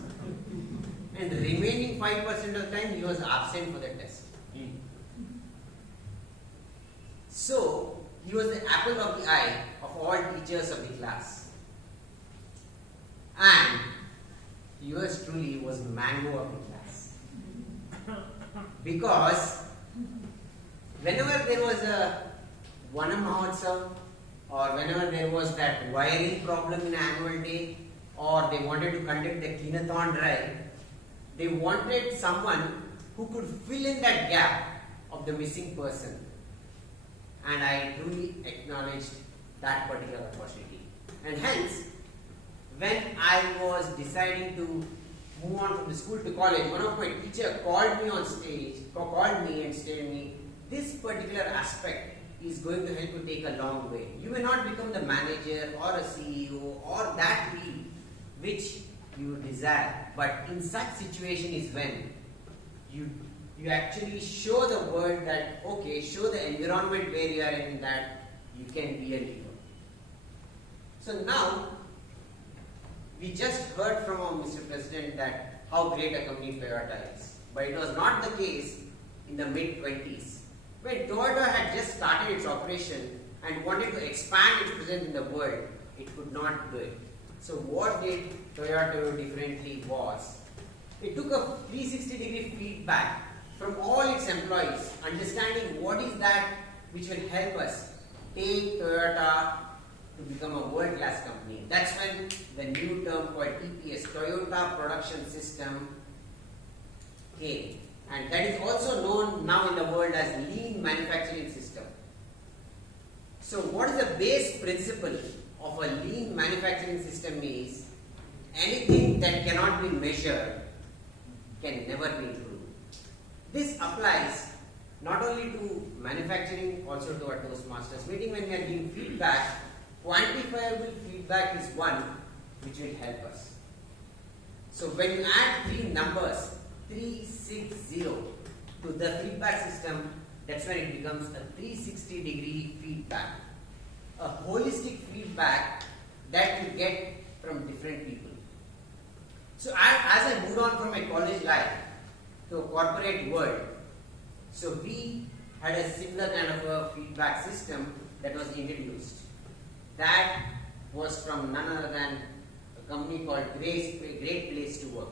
And the remaining 5% of the time he was absent for the test. So, he was the apple of the eye of all teachers of the class. And yours truly was mango of the class. Because whenever there was a Vana Mahotsav, or whenever there was that wiring problem in annual day, or they wanted to conduct the Kinathon drive, they wanted someone who could fill in that gap of the missing person. And I truly acknowledged that particular opportunity. And hence, when I was deciding to move on from the school to college, one of my teachers called me on stage, called me and said to me, this particular aspect is going to help you take a long way. You may not become the manager or a CEO or that lead which you desire, but in such situation is when you actually show the world that, okay, show the environment where you are in that you can be a leader. So now, we just heard from our Mr. President that how great a company Toyota is. But it was not the case in the mid-20s. When Toyota had just started its operation and wanted to expand its presence in the world, it could not do it. So what did Toyota do differently was, it took a 360-degree feedback from all its employees, understanding what is that which will help us take Toyota to become a world-class company. That's when the new term called TPS, Toyota Production System, came. And that is also known now in the world as lean manufacturing system. So what is the base principle of a lean manufacturing system is, anything that cannot be measured can never be improved. This applies not only to manufacturing, also to our Toastmasters meeting. When we are giving feedback, Quantifiable feedback is one which will help us. So when you add three numbers, 360, to the feedback system, that's when it becomes a 360-degree feedback. A holistic feedback that you get from different people. So as I moved on from my college life to a corporate world, so we had a similar kind of a feedback system that was introduced. That was from none other than a company called Great Place to Work.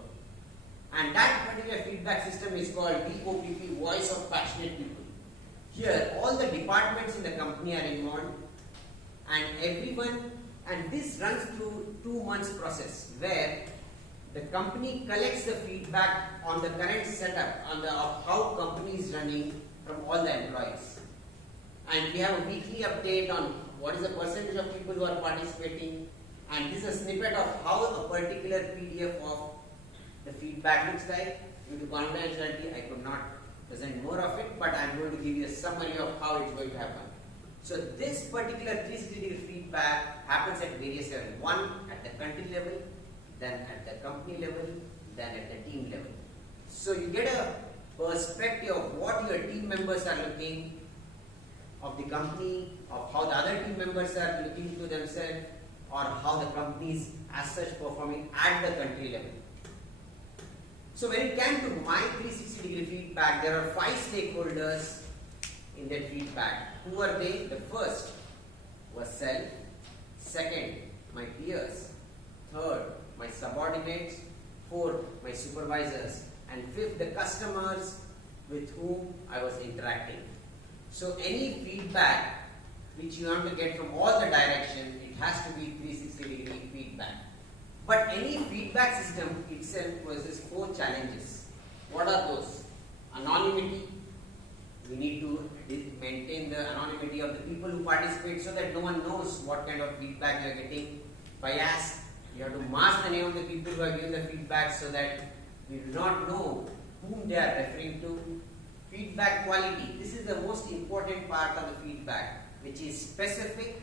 And that particular feedback system is called VOPP, Voice of Passionate People. Here, all the departments in the company are involved, and everyone, and this runs through 2 months process where the company collects the feedback on the current setup, of how company is running from all the employees. And we have a weekly update on what is the percentage of people who are participating, and this is a snippet of how a particular PDF of the feedback looks like. Due to confidentiality, I could not present more of it, but I am going to give you a summary of how it's going to happen. So this particular 360-degree feedback happens at various levels. One at the country level, then at the company level, then at the team level. So you get a perspective of what your team members are looking, of the company, of how the other team members are looking to themselves, or how the company is as such performing at the country level. So when it came to my 360-degree feedback, there are 5 stakeholders in that feedback. Who were they? The first was self, second, my peers, third, my subordinates, fourth, my supervisors, and fifth, the customers with whom I was interacting. So any feedback which you want to get from all the directions, it has to be 360-degree feedback. But any feedback system itself poses 4 challenges. What are those? Anonymity. We need to maintain the anonymity of the people who participate so that no one knows what kind of feedback you are getting. Bias. You have to mask the name of the people who are giving the feedback so that we do not know whom they are referring to. Feedback quality. This is the most important part of the feedback, which is specific,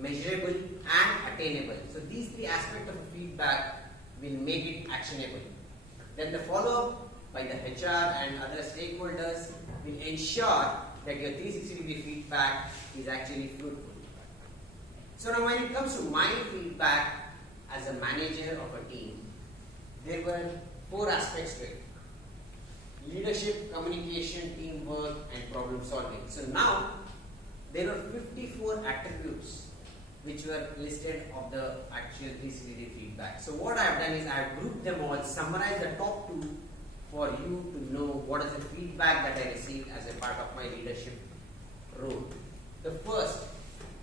measurable, and attainable. So these 3 aspects of the feedback will make it actionable. Then the follow-up by the HR and other stakeholders will ensure that your 360-degree feedback is actually fruitful. So now when it comes to my feedback as a manager of a team, there were 4 aspects to it. Leadership, communication, teamwork, and problem solving. So now there are 54 attributes which were listed of the actual 360-degree feedback. So what I have done is I have grouped them all, summarized the top 2 for you to know what is the feedback that I received as a part of my leadership role. The first,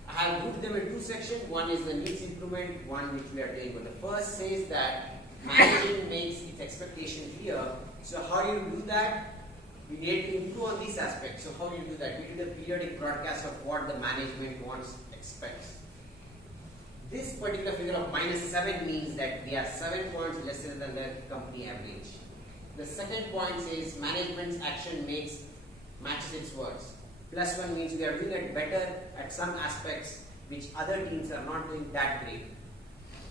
I have grouped them in 2 sections. One is the needs improvement, one which we are doing. But the first says that managing makes its expectation clear. So how do you do that? We need to improve on these aspects. So how do you do that? We do the periodic broadcast of what the management wants, expects. This particular figure of -7 means that we are 7 points lesser than the company average. The second point says management's action matches its words. +1 means we are doing it better at some aspects which other teams are not doing that great.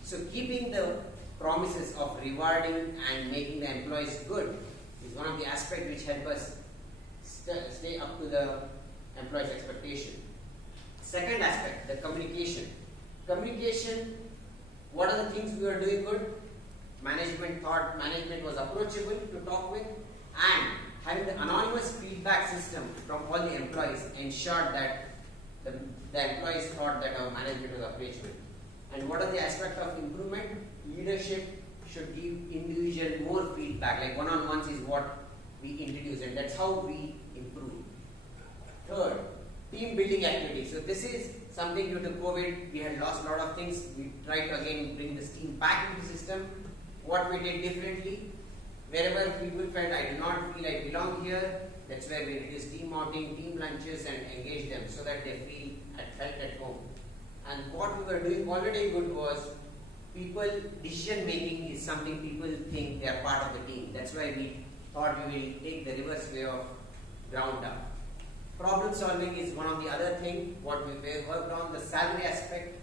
So keeping the promises of rewarding and making the employees good is one of the aspects which help us stay up to the employees' expectation. Second aspect, the communication. Communication, what are the things we were doing good? Management thought management was approachable to talk with, and having the anonymous feedback system from all the employees ensured that the employees thought that our management was approachable. And what are the aspects of improvement? Leadership should give individual more feedback, like one-on-ones is what we introduce, and that's how we improve. Third, team building activities. So this is something due to COVID, we had lost a lot of things. We tried to again bring this team back into the system. What we did differently, wherever people felt I do not feel I belong here, that's where we introduced team outing, team lunches, and engage them so that they felt at home. And what we were doing already good was decision making is something people think they are part of the team. That's why we thought we will take the reverse way of ground up. Problem solving is one of the other thing what we worked on. The salary aspect,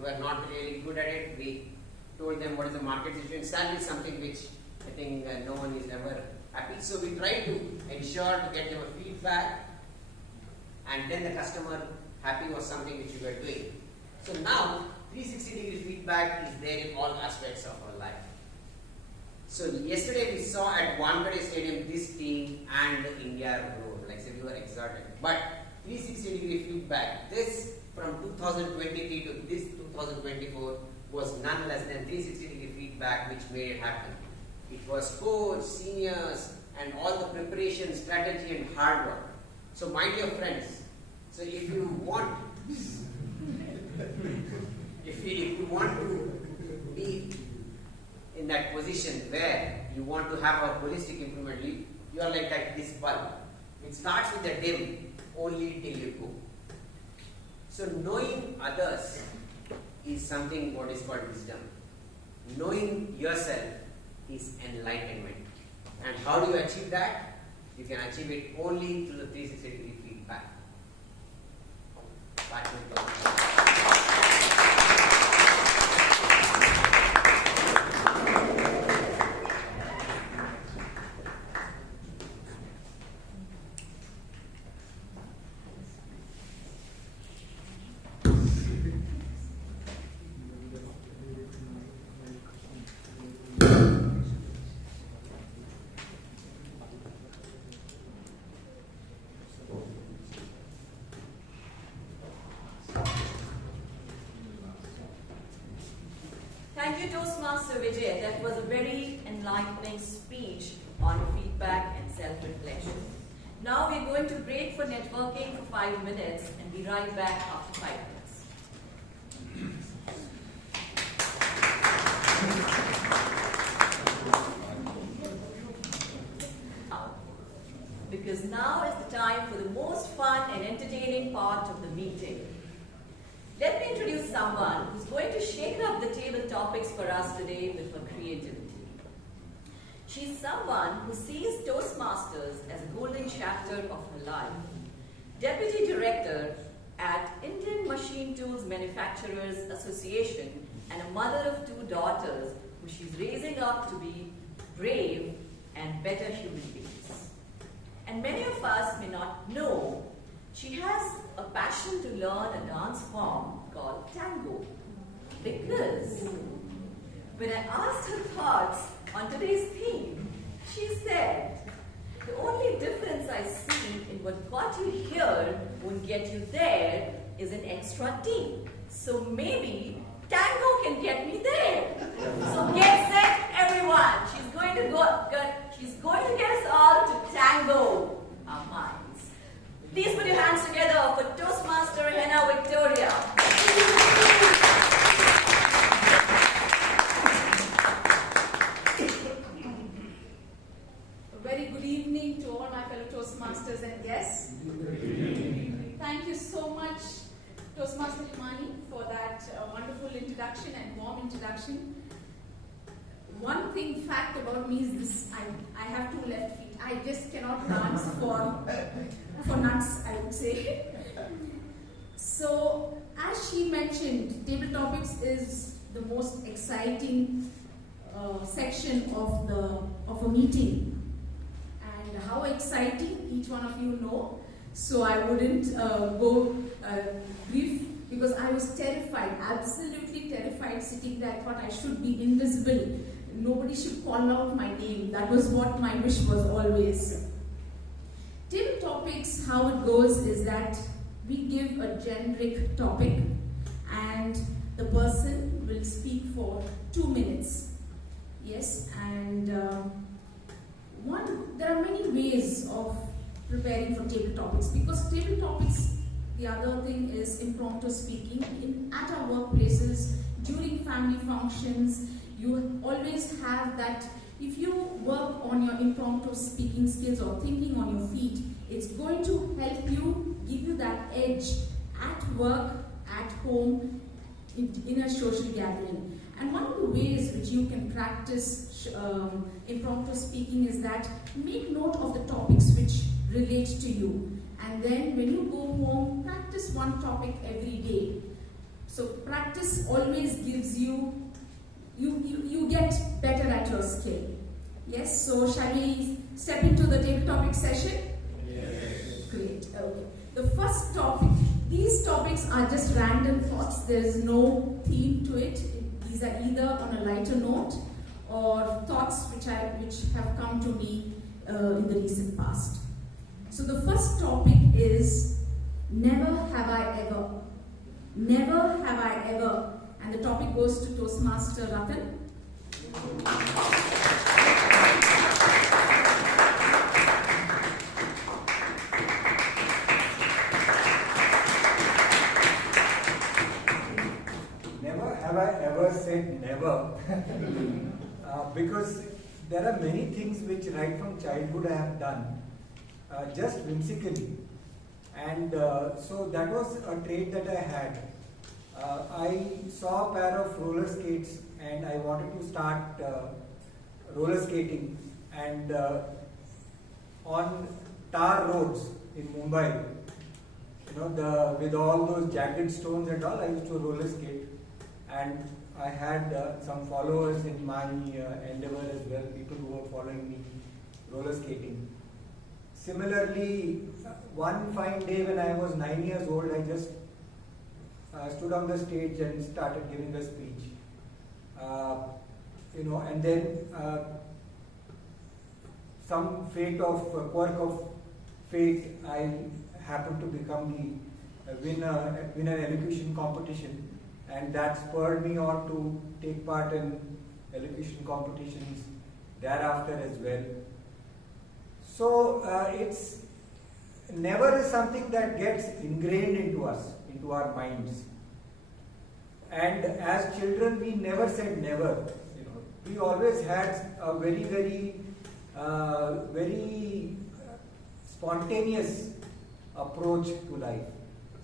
we were not really good at it. We told them what is the market situation. Sadly, something which I think no one is ever happy. So we try to ensure to get them a feedback, and then the customer happy was something which we were doing. So now 360-degree feedback is there in all aspects of our life. So yesterday we saw at Wankhede Stadium this team and India roar, like say we were excited. But 360-degree feedback, this from 2023 to this 2024 was none less than 360-degree feedback which made it happen. It was coach, seniors, and all the preparation, strategy, and hard work. So my dear friends, so if you want, if you want to be in that position where you want to have a holistic improvement, you are like this bulb. It starts with the dim, only till you go. So knowing others is something what is called wisdom. Knowing yourself is enlightenment. And how do you achieve that? You can achieve it only through the 360-degree feedback. Back to you. Thank you, Toastmaster Vijay. That was a very enlightening speech on feedback and self-reflection. Now we're going to break for networking for 5 minutes and be right back after 5 minutes. Because now is the time for the most fun and entertaining part of the meeting. Let me introduce someone who's going to shake up the table topics for us today with her creativity. She's someone who sees Toastmasters as a golden chapter of her life. Deputy Director at Indian Machine Tools Manufacturers Association and a mother of 2 daughters who she's raising up to be brave and better human beings. And many of us may not know, she has a passion to learn a dance form called tango. Because when I asked her thoughts on today's theme, she said, the only difference I see in what got you here won't get you there is an extra T. So maybe tango can get me there. So get set, everyone. She's going to get us all to tango our minds. Please put your hands together for Toastmaster Henna Victoria. A very good evening to all my fellow Toastmasters and guests. Thank you so much, Toastmaster Himani, for that wonderful introduction and warm introduction. One fact about me is this: I have 2 left feet. I just cannot dance for nuts, I would say. So, as she mentioned, table topics is the most exciting section of a meeting. And how exciting, each one of you know. So I wouldn't go brief, because I was terrified, absolutely terrified, sitting there. I thought I should be invisible. Nobody should call out my name. That was what my wish was always. Table topics, how it goes is that we give a generic topic and the person will speak for 2 minutes. Yes, and there are many ways of preparing for table topics, because table topics, the other thing is impromptu speaking. At our workplaces, during family functions, you always have that. If you work on your impromptu speaking skills or thinking on your feet, it's going to help you, give you that edge at work, at home, in a social gathering. And one of the ways which you can practice impromptu speaking is that make note of the topics which relate to you. And then when you go home, practice one topic every day. So practice always gives you get better at your skill. Yes, so shall we step into the table topic session? Yes. Great, okay. The first topic, these topics are just random thoughts. There is no theme to it. These are either on a lighter note or thoughts which have come to me in the recent past. So the first topic is never have I ever. Never have I ever. And the topic goes to Toastmaster Ratan. Never have I ever said never. Because there are many things which right from childhood I have done just whimsically. And so that was a trait that I had. I saw a pair of roller skates and I wanted to start roller skating. And on tar roads in Mumbai, with all those jagged stones and all, I used to roller skate. And I had some followers in my endeavor as well, people who were following me roller skating. Similarly, one fine day when I was 9 years old, I just stood on the stage and started giving a speech. And then some quirk of fate, I happened to become win an elocution competition, and that spurred me on to take part in elocution competitions thereafter as well. So it's never is something that gets ingrained into us, into our minds. And as children, we never said never. We always had a very, very spontaneous approach to life.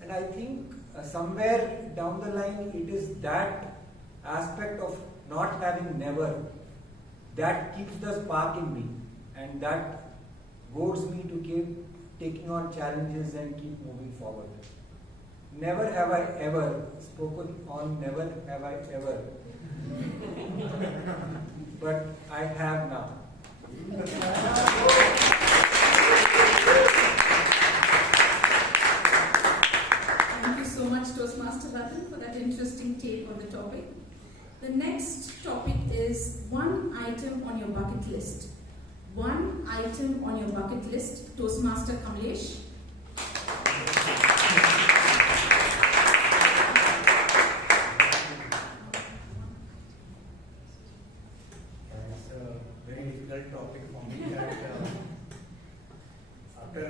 And I think somewhere down the line, it is that aspect of not having never that keeps the spark in me, and that goads me to keep taking on challenges and keep moving forward. Never have I ever spoken on never have I ever. But I have now. Thank you so much, Toastmaster Ratan, for that interesting take on the topic. The next topic is one item on your bucket list. One item on your bucket list, Toastmaster Kamlesh. It's a very difficult topic for me that after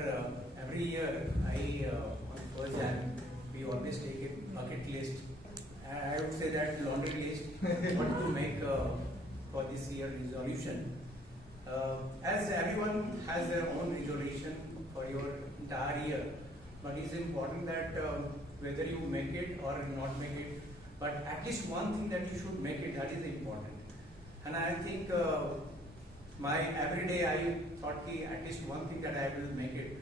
every year on 1st Jan, we always take a bucket list. And I would say that laundry list, what to make for this year resolution. As everyone has their own resolution for your entire year, but it's important that whether you make it or not make it, but at least one thing that you should make it, that is important. And I think my everyday I thought at least one thing that I will make it.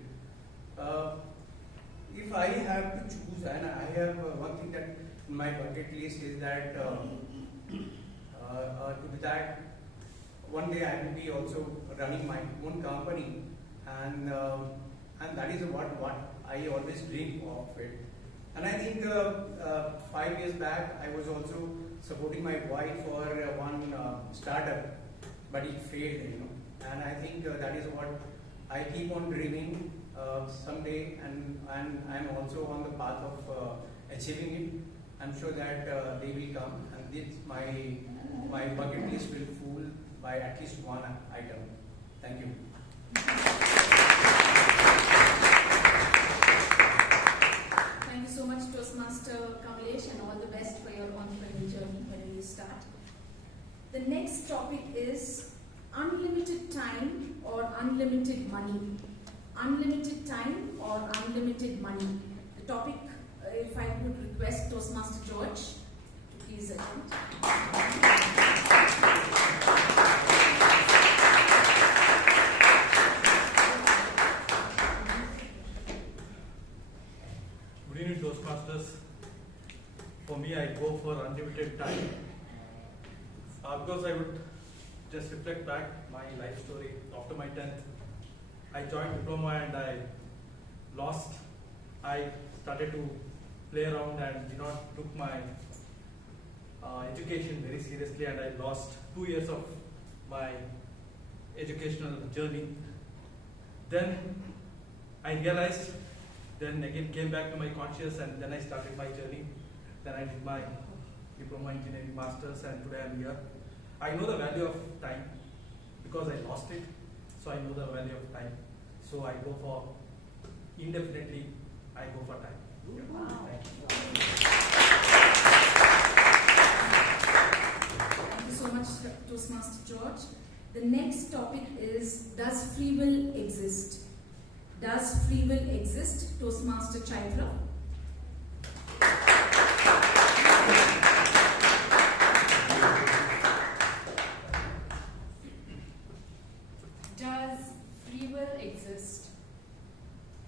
If I have to choose, and I have one thing that in my bucket list is that one day I will be also running my own company, and that is what I always dream of it. And I think 5 years back I was also supporting my wife for one startup, but it failed, And I think that is what I keep on dreaming someday, and I'm also on the path of achieving it. I'm sure that they will come, and this my bucket list will full by at least one item. Thank you. Thank you so much, Toastmaster Kamlesh, and all the best for your entrepreneurial journey when you start. The next topic is unlimited time or unlimited money. Unlimited time or unlimited money. The topic, if I could request Toastmaster George to please attempt. Good evening, Toastmasters. For me, for unlimited time. Because I would just reflect back my life story. After my 10th, I joined diploma and I lost. I started to play around and took my education very seriously, and I lost 2 years of my educational journey. Then I realized, then again came back to my conscious, and then I started my journey. Then I did my diploma engineering masters, and today I am here. I know the value of time because I lost it, so I know the value of time. So I go for indefinitely, I go for time. Wow. Thank you. Thank you so much, Toastmaster George. The next topic is, does free will exist? Does free will exist? Toastmaster Chaitra. Does free will exist?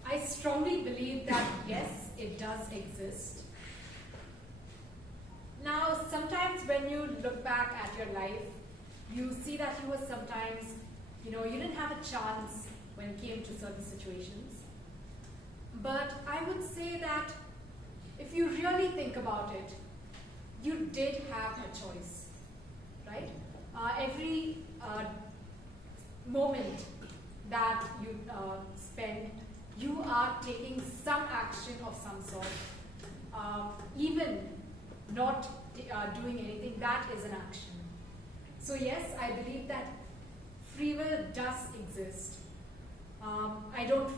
I strongly believe that yes, it does exist. Now, sometimes when you look back at your life, you see that you were sometimes, you didn't have a chance when it came to certain situations. But I would say that if you really think about it, you did have a choice, right? Every moment that you spend, you are taking some action of some sort. Even not doing anything, that is an action. So yes, I believe that free will does exist. I don't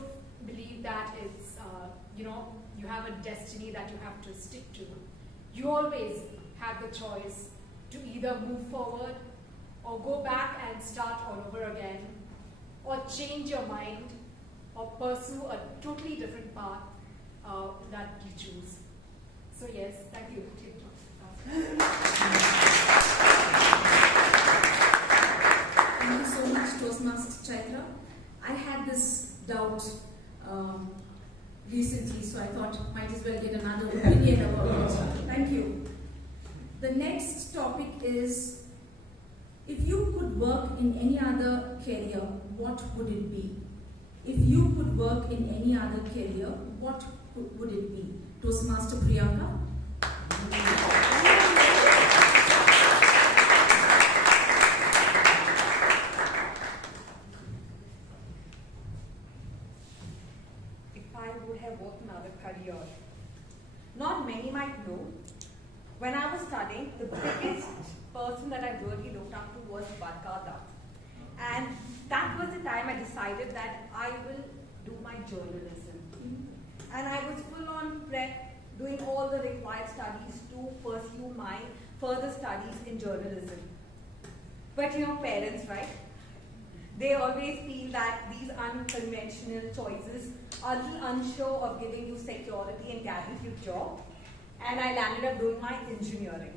believe that it's, you have a destiny that you have to stick to. You always have the choice to either move forward or go back and start all over again, or change your mind or pursue a totally different path that you choose. So yes, thank you. Thank you so much, Toastmaster Chaitra. I had this doubt recently, so I thought might as well get another opinion about it. Thank you. The next topic is, if you could work in any other career, what would it be? If you could work in any other career, what would it be? Toastmaster Priyanka. If I would have worked in another career, not many might know. When I was studying, the biggest person that I really looked up to was Palgota. And that was the time I decided that I will do my journalism. And I was full on prep, doing all the required studies to pursue my further studies in journalism. But parents, right? They always feel that these unconventional choices are a little unsure of giving you security and guaranteed job. And I landed up doing my engineering.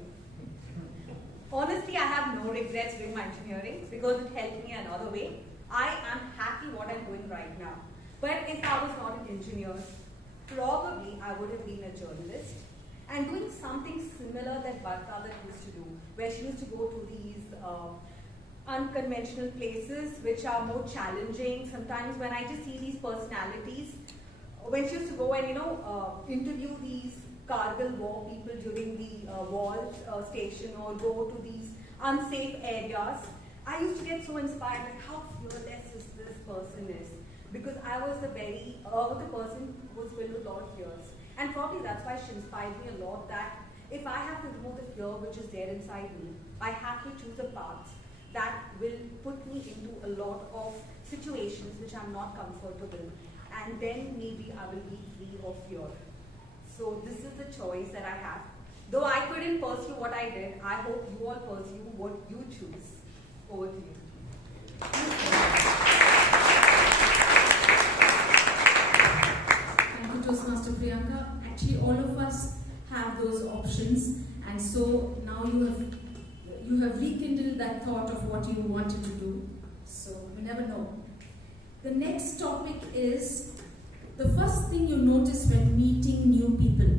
Honestly, I have no regrets doing my engineering because it helped me another way. I am happy what I'm doing right now. But if I was not an engineer, probably I would have been a journalist and doing something similar that Palgota used to do, where she used to go to these unconventional places which are more challenging. Sometimes when I just see these personalities, when she used to go and interview these Kargil war people during the war station, or go to these unsafe areas, I used to get so inspired, like how fearless this person is. Because I was the person who was filled with a lot of fears. And probably that's why she inspired me a lot, that if I have to remove the fear which is there inside me, I have to choose a path that will put me into a lot of situations which I'm not comfortable. And then maybe I will be free of fear. So this is the choice that I have. Though I couldn't pursue what I did, I hope you all pursue what you choose. Over to you. Thank you, Toastmaster Priyanka. Actually, all of us have those options, and so now you have rekindled that thought of what you wanted to do. So we never know. The next topic is the first thing you notice when meeting new people.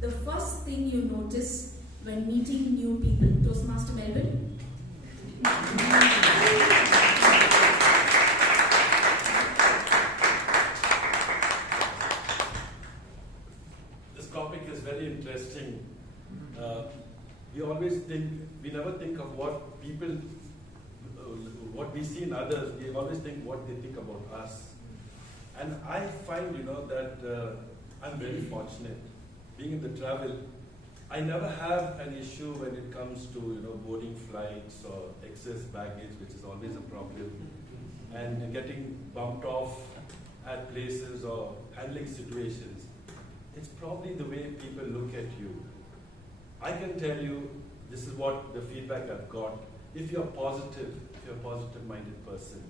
The first thing you notice when meeting new people. Toastmaster Melvyn. This topic is very interesting. We never think of what people, what we see in others. We always think what they think about us. And I find, that I'm very fortunate. Being in the travel, I never have an issue when it comes to, boarding flights or excess baggage, which is always a problem, and getting bumped off at places or handling situations. It's probably the way people look at you. I can tell you, this is what the feedback I've got. If you're positive, if you're a positive-minded person,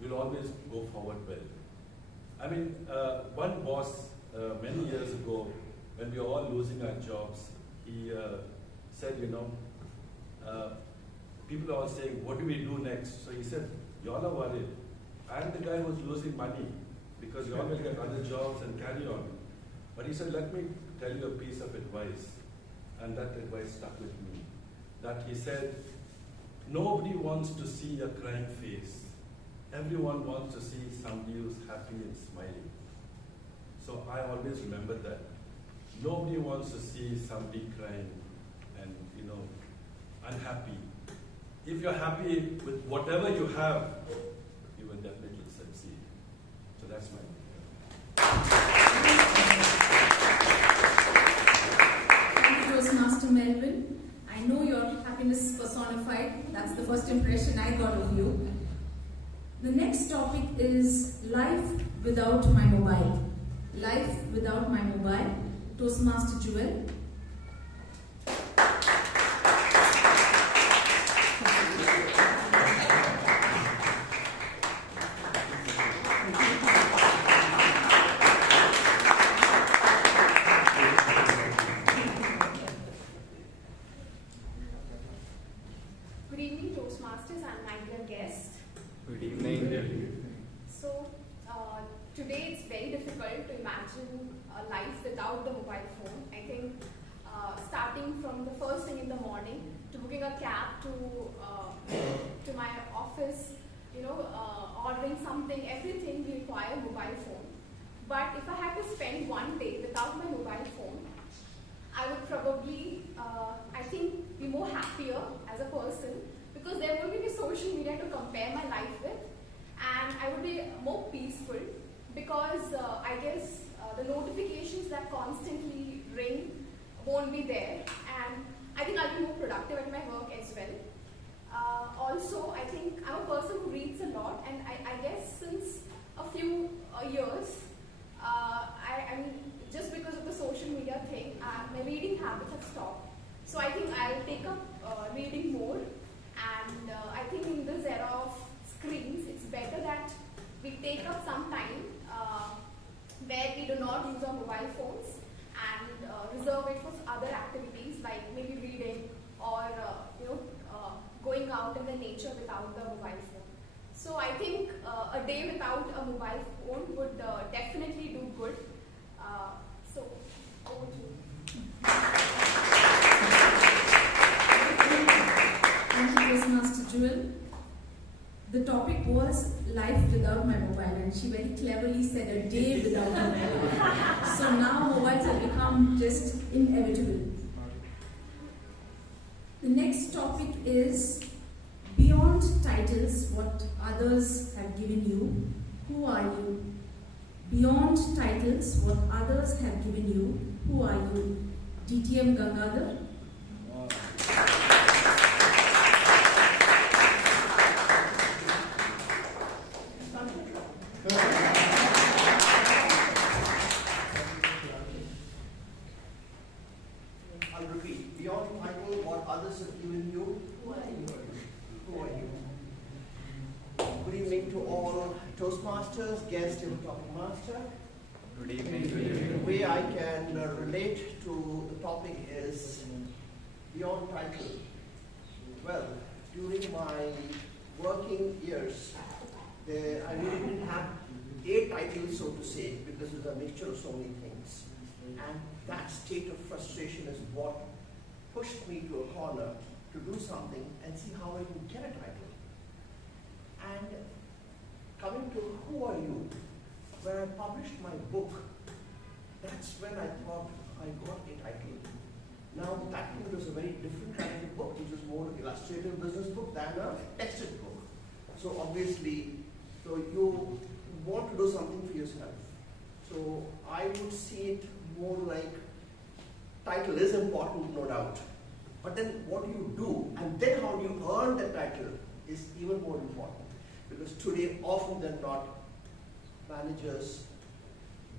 you'll always go forward well. I mean, one boss many years ago, when we were all losing our jobs, he said, people are all saying, what do we do next? So he said, y'all are worried. I'm the guy who's losing money because you all will get other jobs and carry on. But he said, let me tell you a piece of advice. And that advice stuck with me. That he said, nobody wants to see a crying face. Everyone wants to see somebody who's happy and smiling. So I always remember that. Nobody wants to see somebody crying and, unhappy. If you're happy with whatever you have, you will definitely succeed. So that's my Thank you, Toastmaster Melvyn. I know your happiness personified. That's the first impression I got of you. The next topic is life without my mobile. Life without my mobile. Toastmaster Jewel. Good evening, Toastmasters and my dear guest. Good evening. So, today it's very difficult to imagine a life without the mobile phone. I think starting from the first thing in the morning to booking a cab to my office, ordering something, everything we require a mobile phone. But if I had to spend one day without my mobile phone, I would probably, I think, be more happier as a person because there wouldn't be social media to compare my life with, and I would be more peaceful because I guess the notifications that constantly ring won't be there, and I think I'll be more productive at my work as well. Also, I think I'm a person who reads a lot, and I guess since a few years, I mean, just because of the social media thing, my reading habits have stopped. So I think I'll take up reading more, and I think in this era of screens, it's better that we take up some time where we do not use our mobile phones and reserve it for other activities like maybe reading or going out in the nature without the mobile phone. So I think a day without a mobile phone would definitely do good. So over to you. Thank you, Toastmaster Jewel. The topic was life without my mobile, and she very cleverly said a day without my mobile. So now mobiles have become just inevitable. The next topic is beyond titles, what others have given you. Who are you? Beyond titles, what others have given you. Who are you? DTM Gangadhar. I'll repeat. Beyond title, what others have given you. Who are you? Who are you? Good evening to all Toastmasters, guest and topic master. Good evening. The way I can relate to the topic is beyond title. Well, during my working years, I really didn't have a title, so to say, because it's a mixture of so many things. And that state of frustration is what pushed me to a corner to do something and see how I could get a title. And coming to who are you? When I published my book, that's when I thought I got a title. Now, that was a very different kind of book, which was more illustrative business book than a texted book. So obviously, so you want to do something for yourself. So I would see it more like title is important, no doubt. But then what do you do? And then how do you earn the title is even more important. Because today, often than not, managers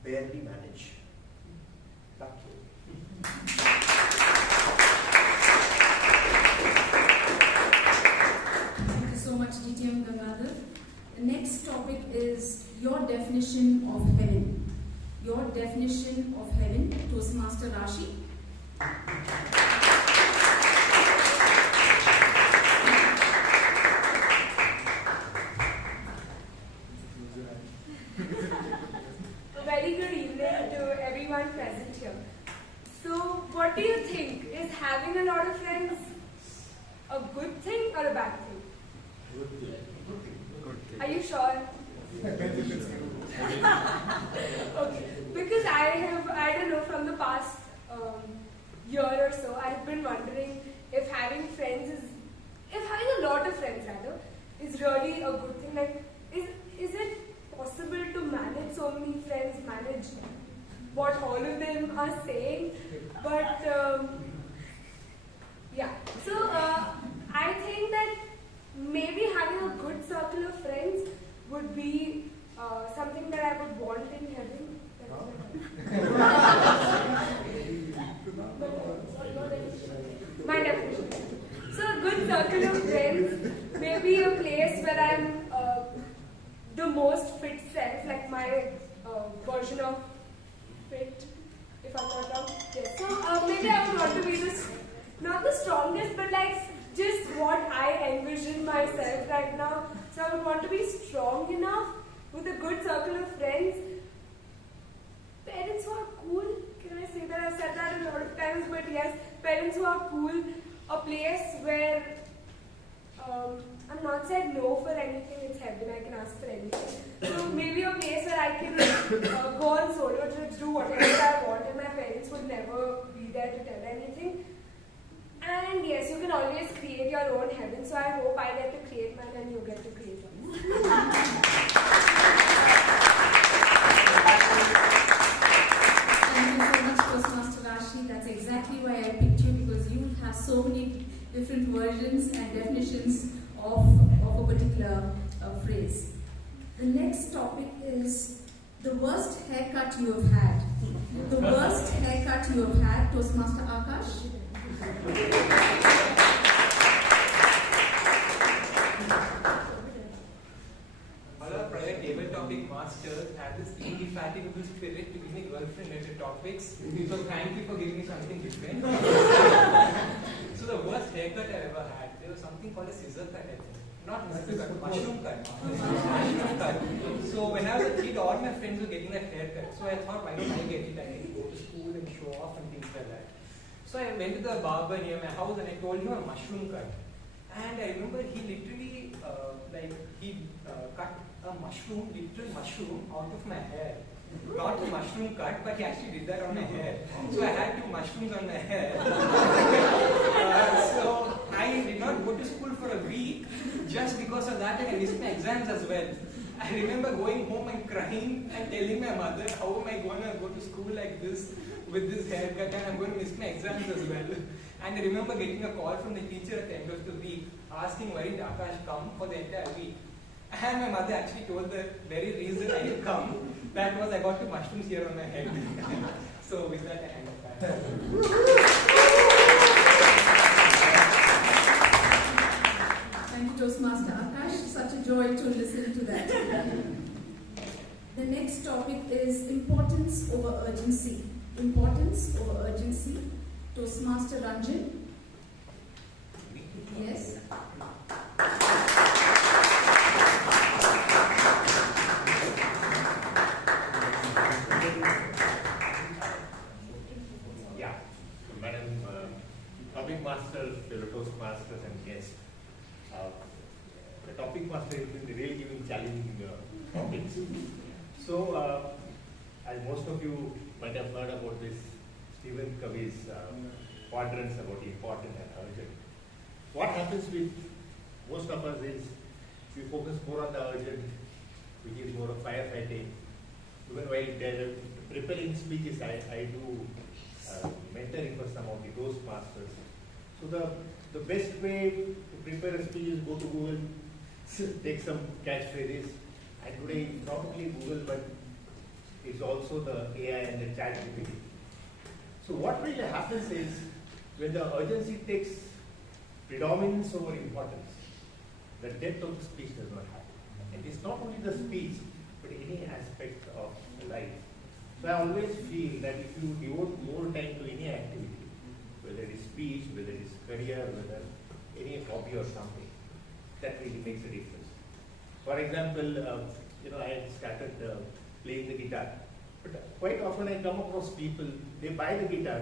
barely manage. Back to you. Thank you so much, DTM Gangadhar. The next topic is your definition of heaven. Your definition of heaven, Toastmaster Rashi. A very good evening to everyone present here. So, what do you think? Is having a lot of friends a good thing or a bad thing? Good thing. Are you sure? Okay, because I don't know, from the past year or so, I've been wondering if having a lot of friends rather, is really a good thing. Like, is it possible to manage so many friends, manage what all of them are saying? But yeah, so I think that maybe having a good circle of friends would be something that I would want in heaven. My definition. So a good circle of friends, maybe a place where I'm the most fit self, like my version of fit, if I'm not wrong. Yes. So maybe I would want to be not the strongest, but like just what I envision myself right now. So I would want to be strong enough with a good circle of friends. Parents who are cool. Can I say that? I've said that a lot of times, but yes, parents who are cool. A place where I'm not said no for anything. It's heaven. I can ask for anything. So maybe a place where I can go on solo trips, do whatever I want, and my parents would never be there to tell anything. And yes, you can always create your own heaven. So I hope I get to create mine and you get to create yours. Thank you so much, Toastmaster Rashi. That's exactly why I picked you, because you have so many different versions and definitions of a particular phrase. The next topic is the worst haircut you have had. The worst haircut you have had, Toastmaster Akash. All our prior table topic masters had this indefatigable spirit to give me girlfriend-related topics. So thank you for giving me something different. So the worst haircut I ever had, there was something called a scissor cut, I think. Not scissor cut, mushroom cut. Mushroom cut. So when I was a kid, all my friends were getting that haircut. So I thought, why don't I get it? I can go to school and show off and things like that. So I went to the barber near my house and I told him a mushroom cut. And I remember he literally, cut a mushroom, literal mushroom out of my hair. Not a mushroom cut, but he actually did that on my hair. So I had 2 mushrooms on my hair. So I did not go to school for a week just because of that, and I missed my exams as well. I remember going home and crying and telling my mother, how am I going to go to school like this with this haircut, and I'm going to miss my exams as well. And I remember getting a call from the teacher at the end of the week asking why did Akash come for the entire week. And my mother actually told the very reason I didn't come, that was I got 2 mushrooms here on my head. So with that I hang up back. Thank you, Toastmaster Akash. Such a joy to listen to that. The next topic is importance over urgency. Importance over urgency. Toastmaster Rajan. Yes. Yeah, so madam, topic fellow Toastmasters and guests. The topic master has been really giving challenging topics. So, as most of you might have heard about this Stephen Covey's quadrants about important and urgent. What happens with most of us is we focus more on the urgent, which is more of firefighting. Even while preparing speeches, I do mentoring for some of the Toastmasters. So the best way to prepare a speech is go to Google, take some catchphrases, and today not only Google but it's also the AI and the chat GPT. So what really happens is when the urgency takes predominance over importance, the depth of the speech does not happen. And it's not only the speech, but any aspect of life. So I always feel that if you devote more time to any activity, whether it is speech, whether it is career, whether any hobby or something, that really makes a difference. For example, I had started playing the guitar, but quite often I come across people, they buy the guitar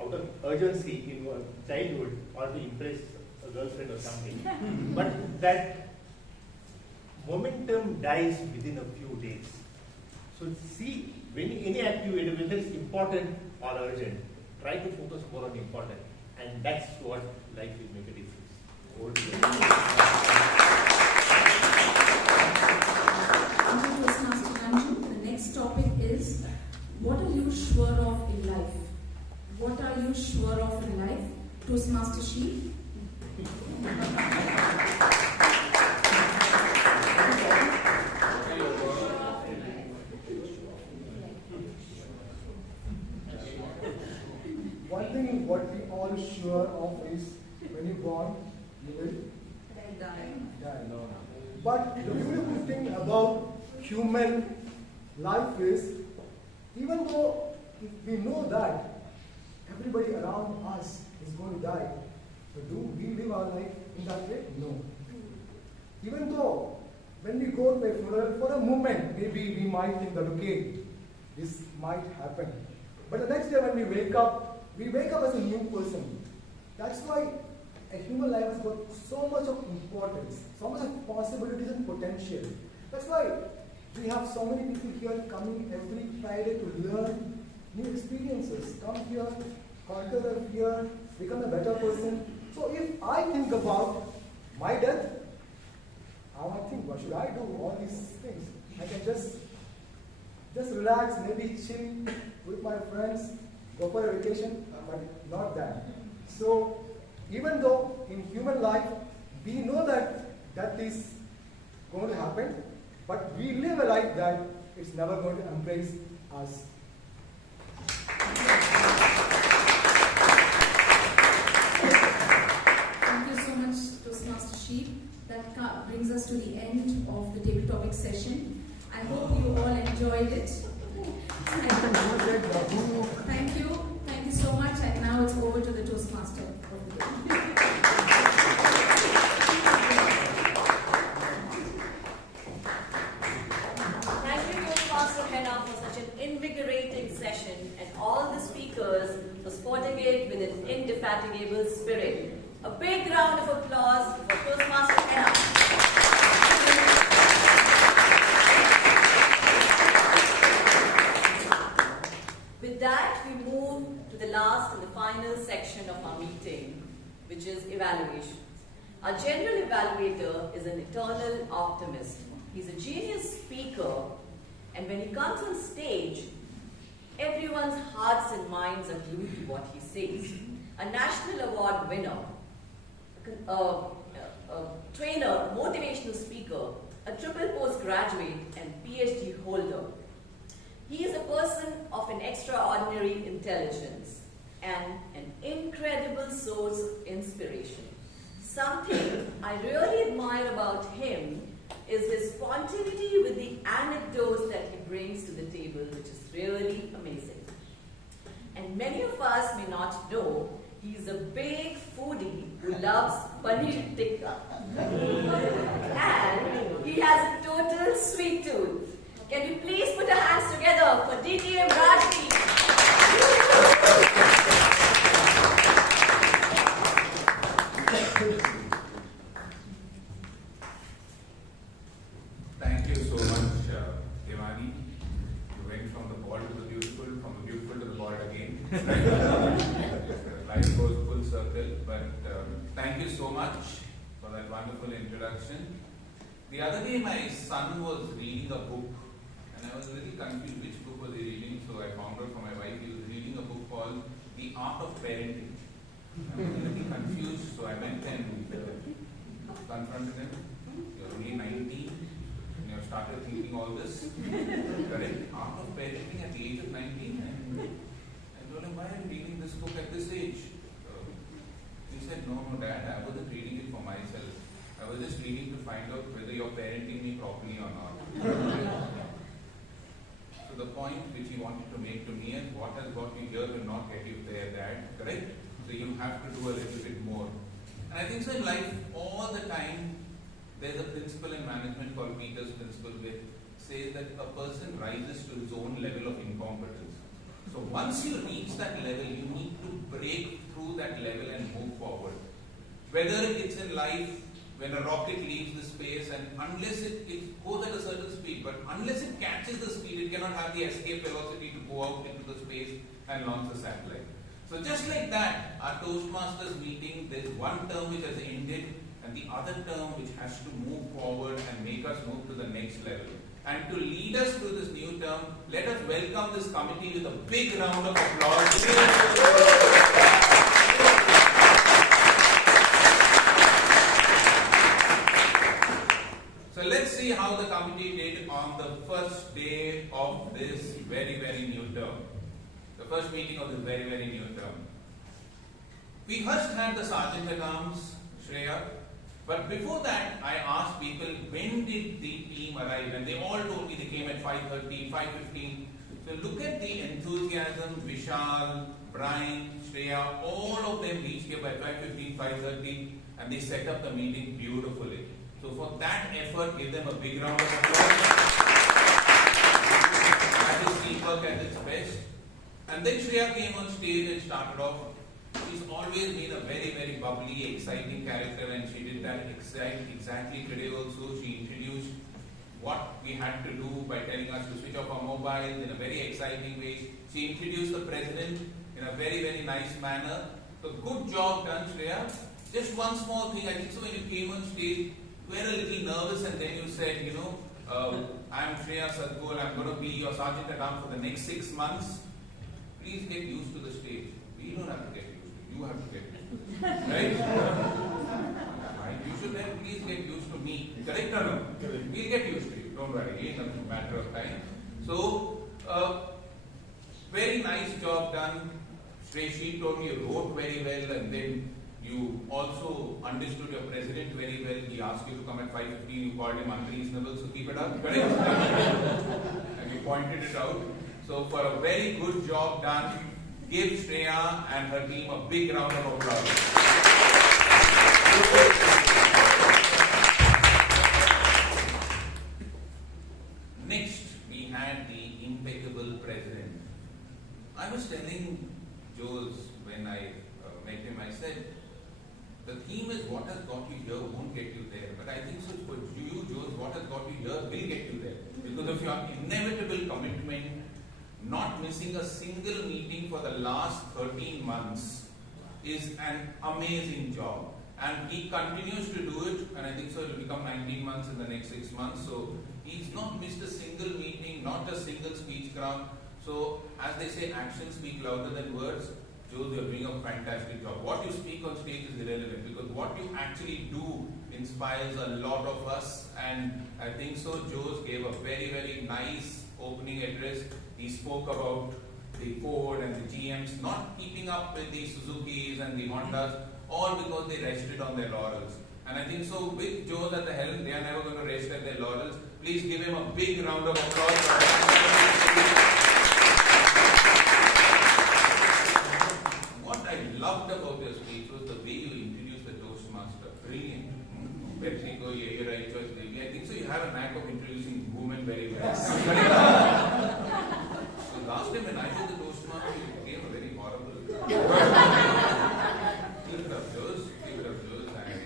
out of urgency in childhood or to impress a girlfriend or something. But that momentum dies within a few days. So see, when any activity, whether it's important or urgent, try to focus more on important, and that's what life will make a difference. Over to you. Thank you, Toastmaster Ranjan. The next topic is, what are you sure of in life? What are you sure of in life? Toastmaster Sheeb. One thing what we all sure of is when you're born, you will die. But the beautiful thing about human life is, even though if we know that everybody around us is going to die, so do we live our life in that way? No. Even though when we go to a funeral, for a moment, maybe we might think that, okay, this might happen. But the next day when we wake up as a new person. That's why a human life has got so much of importance, so much of possibilities and potential. That's why we have so many people here coming every Friday to learn new experiences. Come here, conquer their fear, become a better person. So if I think about my death, I might think, what should I do? All these things. I can just relax, maybe chill with my friends, go for a vacation, but not that. So even though in human life we know that death is going to happen, but we live a life that it's never going to embrace us. Thank you so much, Toastmaster Sheeb. That brings us to the end of the table topic session. I hope you all enjoyed it. Thank you so much, and now it's over to the Toastmaster. Thank you, Toastmaster Henna, for such an invigorating session, and all the speakers for supporting it with an indefatigable spirit. A big round of applause for Toastmaster Henna. With that, we move to the last and the final section of our meeting, which is evaluations. Our general evaluator is an eternal optimist. He's a genius speaker, and when he comes on stage, everyone's hearts and minds are glued to what he says. A national award winner, a trainer, motivational speaker, a triple postgraduate, and PhD holder. He is a person of an extraordinary intelligence and an incredible source of inspiration. Something I really admire about him is his spontaneity with the anecdotes that he brings to the table, which is really amazing. And many of us may not know, he's a big foodie who loves paneer tikka. And he has a total sweet tooth. Can we please put our hands together for DTM Rajdeep? Thank you so much, Himani. You went from the bald to the beautiful, from the beautiful to the bald again. Life goes full circle, but thank you so much for that wonderful introduction. The other day, my son was reading a book, and I was really confused which book was he reading, so I found out from my wife he was reading a book called The Art of Parenting. I was really confused, so I went and confronted him. You're only 19, and you have started thinking all this. Correct? Art of Parenting at the age of 19, and I told him, why are you reading this book at this age? He said, no, Dad, I wasn't reading it for myself. I was just reading to find out whether you're parenting me properly or not. So the point which he wanted to make to me is, what has got you here will not get you there, Dad. Correct? So you have to do a little bit more. And I think so in life, all the time, there's a principle in management called Peter's principle, which says that a person rises to his own level of incompetence. So once you reach that level, you need to break through that level and move forward. Whether it's in life, when a rocket leaves the space, and unless it goes at a certain speed, but unless it catches the speed, it cannot have the escape velocity to go out into the space and launch the satellite. So just like that, our Toastmasters meeting, there's one term which has ended, and the other term which has to move forward and make us move to the next level. And to lead us through this new term, let us welcome this committee with a big round of applause. So let's see how the committee did on the first day of this very, very new term. The first meeting of this very, very new term. We first had the Sergeant at Arms, Shreya. But before that, I asked people, when did the team arrive? And they all told me they came at 5:30, 5:15. So look at the enthusiasm. Vishal, Brian, Shreya, all of them reached here by 5:15, 5:30, and they set up the meeting beautifully. So for that effort, give them a big round of applause. That is teamwork at its best. And then Shreya came on stage and started off. She's always been a very, very bubbly, exciting character, and she did that exactly today also. She introduced what we had to do by telling us to switch off our mobiles in a very exciting way. She introduced the president in a very, very nice manner. So good job done, Shreya. Just one small thing, I think so when you came on stage, you were a little nervous, and then you said, I'm Shreya Sadugol, I'm going to be your Sergeant at Arms for the next 6 months. Please get used to the stage. We don't have to get used to it. You have to get used to it. Right? Right? You should then please get used to me. Correct or no? Correct. We'll get used to you. Don't worry. It's a matter of time. So, very nice job done. She told me you wrote very well, and then you also understood your president very well. He asked you to come at 5:15. You called him unreasonable, so keep it up. Correct? And you pointed it out. So for a very good job done, give Shreya and her team a big round of applause. Next, we had the impeccable president. I was telling Jose when I met him, I said, the theme is what has got you here won't get you there. But I think so for you, Jose, what has got you here will get you there. Because of your inevitable commitment, not missing a single meeting for the last 13 months is an amazing job. And he continues to do it, and I think so it will become 19 months in the next 6 months. So he's not missed a single meeting, not a single speech ground. So as they say, actions speak louder than words. Jose, you're doing a fantastic job. What you speak on stage is irrelevant, because what you actually do inspires a lot of us. And I think so Jose gave a very, very nice opening address. He spoke about the Ford and the GMs not keeping up with the Suzukis and the Hondas, all because they rested on their laurels. And I think so with Jose at the helm, they are never going to rest at their laurels. Please give him a big round of applause. What I loved about your speech was the way you introduced the Toastmaster. Brilliant. PepsiCo, right choice, baby. I think so you have a knack of introducing women very well. So last time when I did the Toastmaster, you gave a very horrible. Keep it up, Jose. Keep it up, Jose. And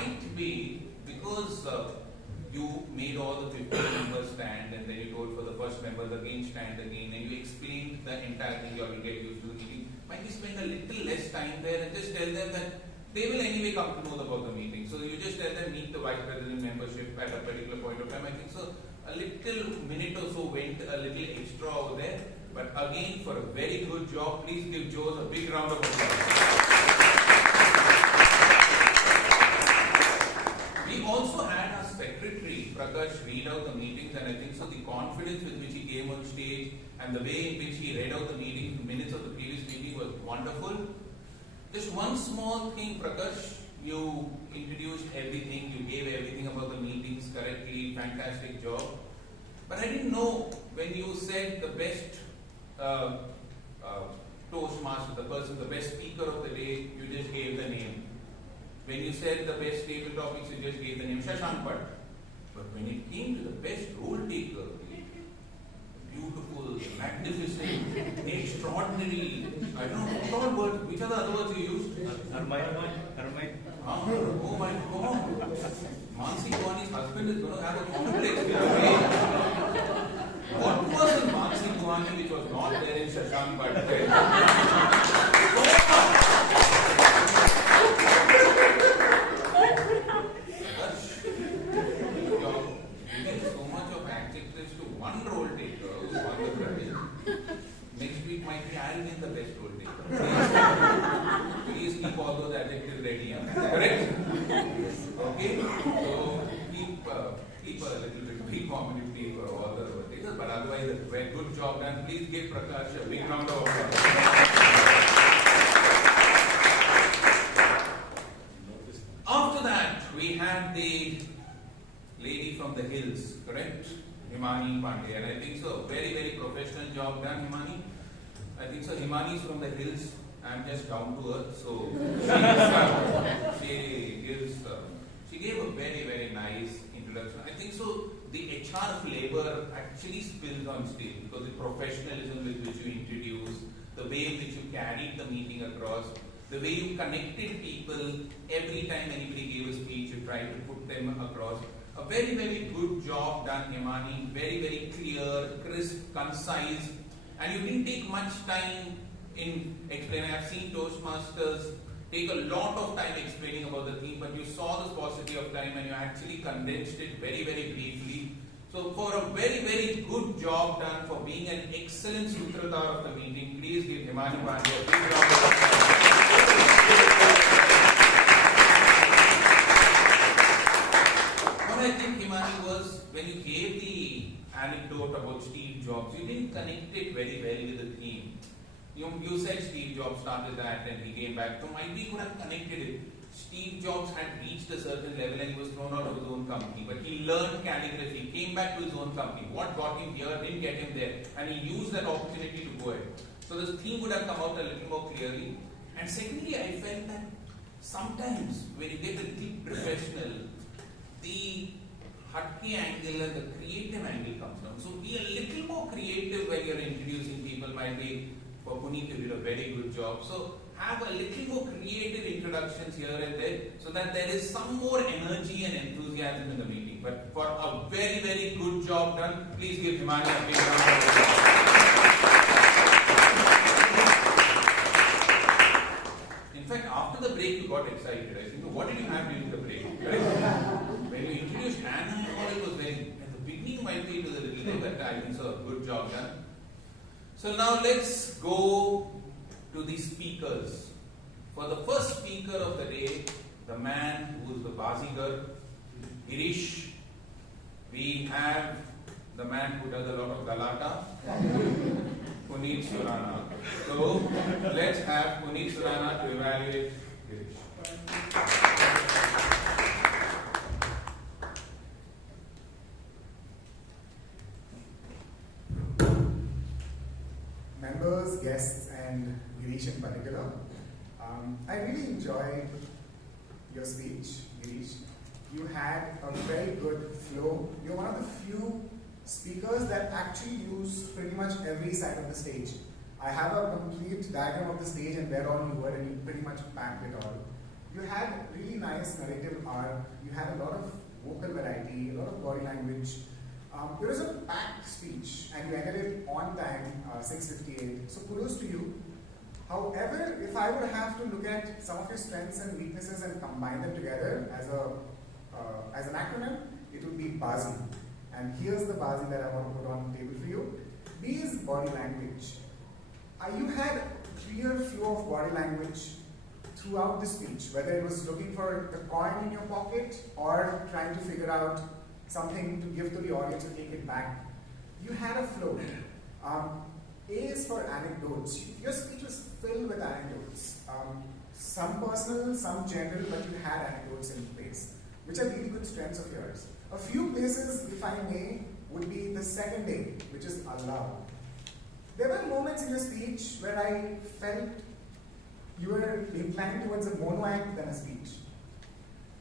might be because you made all the 15 members stand and then you told for the first members again stand again and you explained the entire thing, you will get used to the meeting. Might be spend a little less time there and just tell them that they will anyway come to know about the meeting. So you just tell them meet the vice president membership at a particular point of time. I think so a little minute or so went a little extra over there. But again, for a very good job, please give Joe a big round of applause. We also had our secretary, Prakash, read out the meetings, and I think so the confidence with which he came on stage and the way in which he read out the minutes of the previous meeting was wonderful. Just one small thing, Prakash, you introduced everything, you gave everything about the meetings correctly, fantastic job. But I didn't know when you said the best Toastmaster, the best speaker of the day, you just gave the name. When you said the best table topics, you just gave the name Shashank Bhatt. But when it came to the best role taker, beautiful, magnificent, extraordinary, I don't know, what all words, which are the other words you used? Hermite. Oh my God. Moncy Guani's husband is going to have a complex. What was in Moncy Guani which was not there in Shashank Bhatt? So much of adjectives to one role taker who won the prize. Next week might be I'll win the best role taker. Please keep all those adjectives ready. Correct? Okay? So keep a little bit of community for all the role takers, but otherwise a very good job done. Please give Prakash a big round of applause. After that, we had the lady from the hills, correct? Himani Pandey, and I think so, very, very professional job done, Himani. I think so, Himani is from the hills, I'm just down to earth, so she gave a very, very nice introduction. I think so, the HR flavor actually spilled on stage because the professionalism with which you introduced, the way in which you carried the meeting across, the way you connected people, every time anybody gave a speech, you tried to put them across. A very, very good job done, Himani. Very, very clear, crisp, concise. And you didn't take much time in explaining. I've seen Toastmasters take a lot of time explaining about the theme, but you saw the paucity of time and you actually condensed it very, very briefly. So for a very, very good job done, for being an excellent Sutradhar of the meeting, please give Himani Pandey a big round of applause. What I think, Himani, was when you gave the anecdote about Steve Jobs, you didn't connect it very well with the theme. You said Steve Jobs started that and he came back. So might be could have connected it. Steve Jobs had reached a certain level and he was thrown out of his own company. But he learned calligraphy, came back to his own company. What got him here didn't get him there. And he used that opportunity to go ahead. So the theme would have come out a little more clearly. And secondly, I felt that sometimes when you get a little professional, the hatke angle and the creative angle comes down. So be a little more creative when you're introducing people. Might be for Puneet, you did a very good job. So have a little more creative introductions here and there so that there is some more energy and enthusiasm in the meeting. But for a very, very good job done, please give Himani a big round of applause. In fact, after the break, you got excited. I think, what did you have during the break? Right? When you introduced Anna, it was very, at the beginning might be it was a little bit, but I think so, good job done. So now let's go to the speakers. For the first speaker of the day, the man who is the Bazigar, Girish. We have the man who does a lot of Galata, Puneet Surana. So let's have Puneet Surana to evaluate Girish. Members, guests, and Girish in particular, I really enjoyed your speech, Girish. You had a very good flow. You're one of the few speakers that actually use pretty much every side of the stage. I have a complete diagram of the stage and where all you were, and you pretty much packed it all. You had really nice narrative arc, you had a lot of vocal variety, a lot of body language. It was a packed speech and you ended it on time, 6:58. So kudos to you. However, if I would have to look at some of your strengths and weaknesses and combine them together as an acronym, it would be BASI. And here's the BASI that I want to put on the table for you. B is body language. You had clear flow of body language throughout the speech, whether it was looking for the coin in your pocket or trying to figure out something to give to the audience to take it back. You had a flow. A is for anecdotes. Your speech was filled with anecdotes. Some personal, some general, but you had anecdotes in place, which are really good strengths of yours. A few places, if I may, would be the second A, which is Allah. There were moments in your speech where I felt you were inclined towards a mono act than a speech.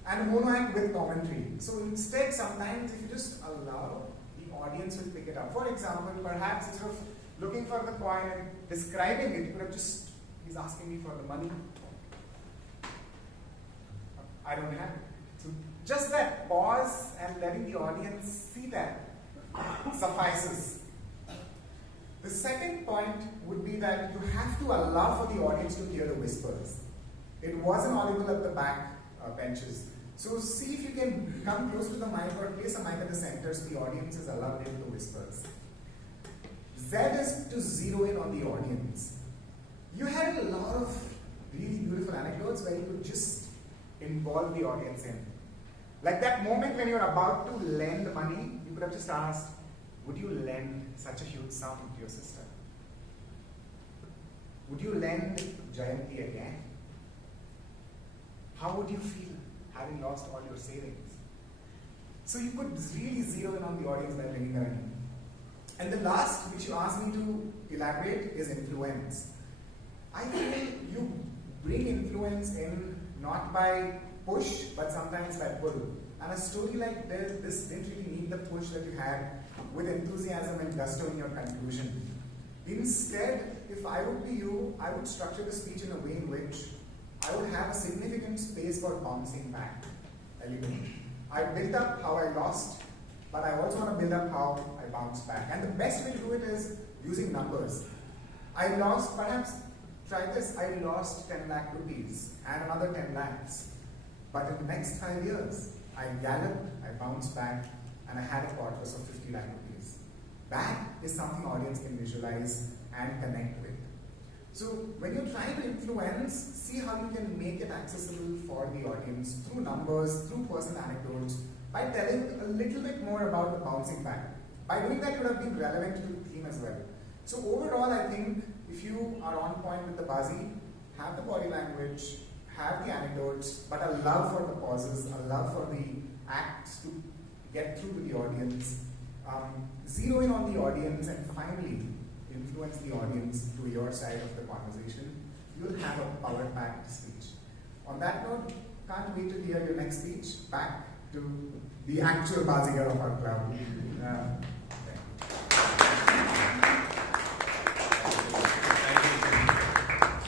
And a mono act with commentary. So instead, sometimes if you just allow, the audience will pick it up. For example, perhaps instead of looking for the coin and describing it, you could have just, he's asking me for the money. I don't have it. So just that pause and letting the audience see that suffices. The second point would be that you have to allow for the audience to hear the whispers. It wasn't audible at the back benches. So see if you can come close to the mic or place a mic at the center so the audience is allowed into the whispers. Z is to zero in on the audience. You had a lot of really beautiful anecdotes where you could just involve the audience in. Like that moment when you're about to lend money, you could have just asked, would you lend such a huge sum to your sister? Would you lend Jayanti again? How would you feel having lost all your savings? So you could really zero in on the audience by bringing them in. And the last, which you asked me to elaborate, is influence. I feel you bring influence in not by push, but sometimes by pull. And a story like this didn't really need the push that you had with enthusiasm and gusto in your conclusion. Instead, if I would be you, I would structure the speech in a way in which I would have a significant space for bouncing back. I built up how I lost, but I also want to build up how I bounce back. And the best way to do it is using numbers. I lost, perhaps, try this, I lost 10 lakh rupees and another 10 lakhs. But in the next 5 years, I galloped, I bounced back, and I had a corpus of 50 lakh rupees. That is something audience can visualize and connect with. So when you're trying to influence, see how you can make it accessible for the audience through numbers, through personal anecdotes, by telling a little bit more about the bouncing back. By doing that, you would have been relevant to the theme as well. So overall, I think if you are on point with the Bazi, have the body language, have the anecdotes, but a love for the pauses, a love for the acts to get through to the audience, zero in on the audience, and finally influence the audience to your side of the conversation, you'll have a power-packed speech. On that note, can't wait to hear your next speech. Back to the actual Bazigar of our club.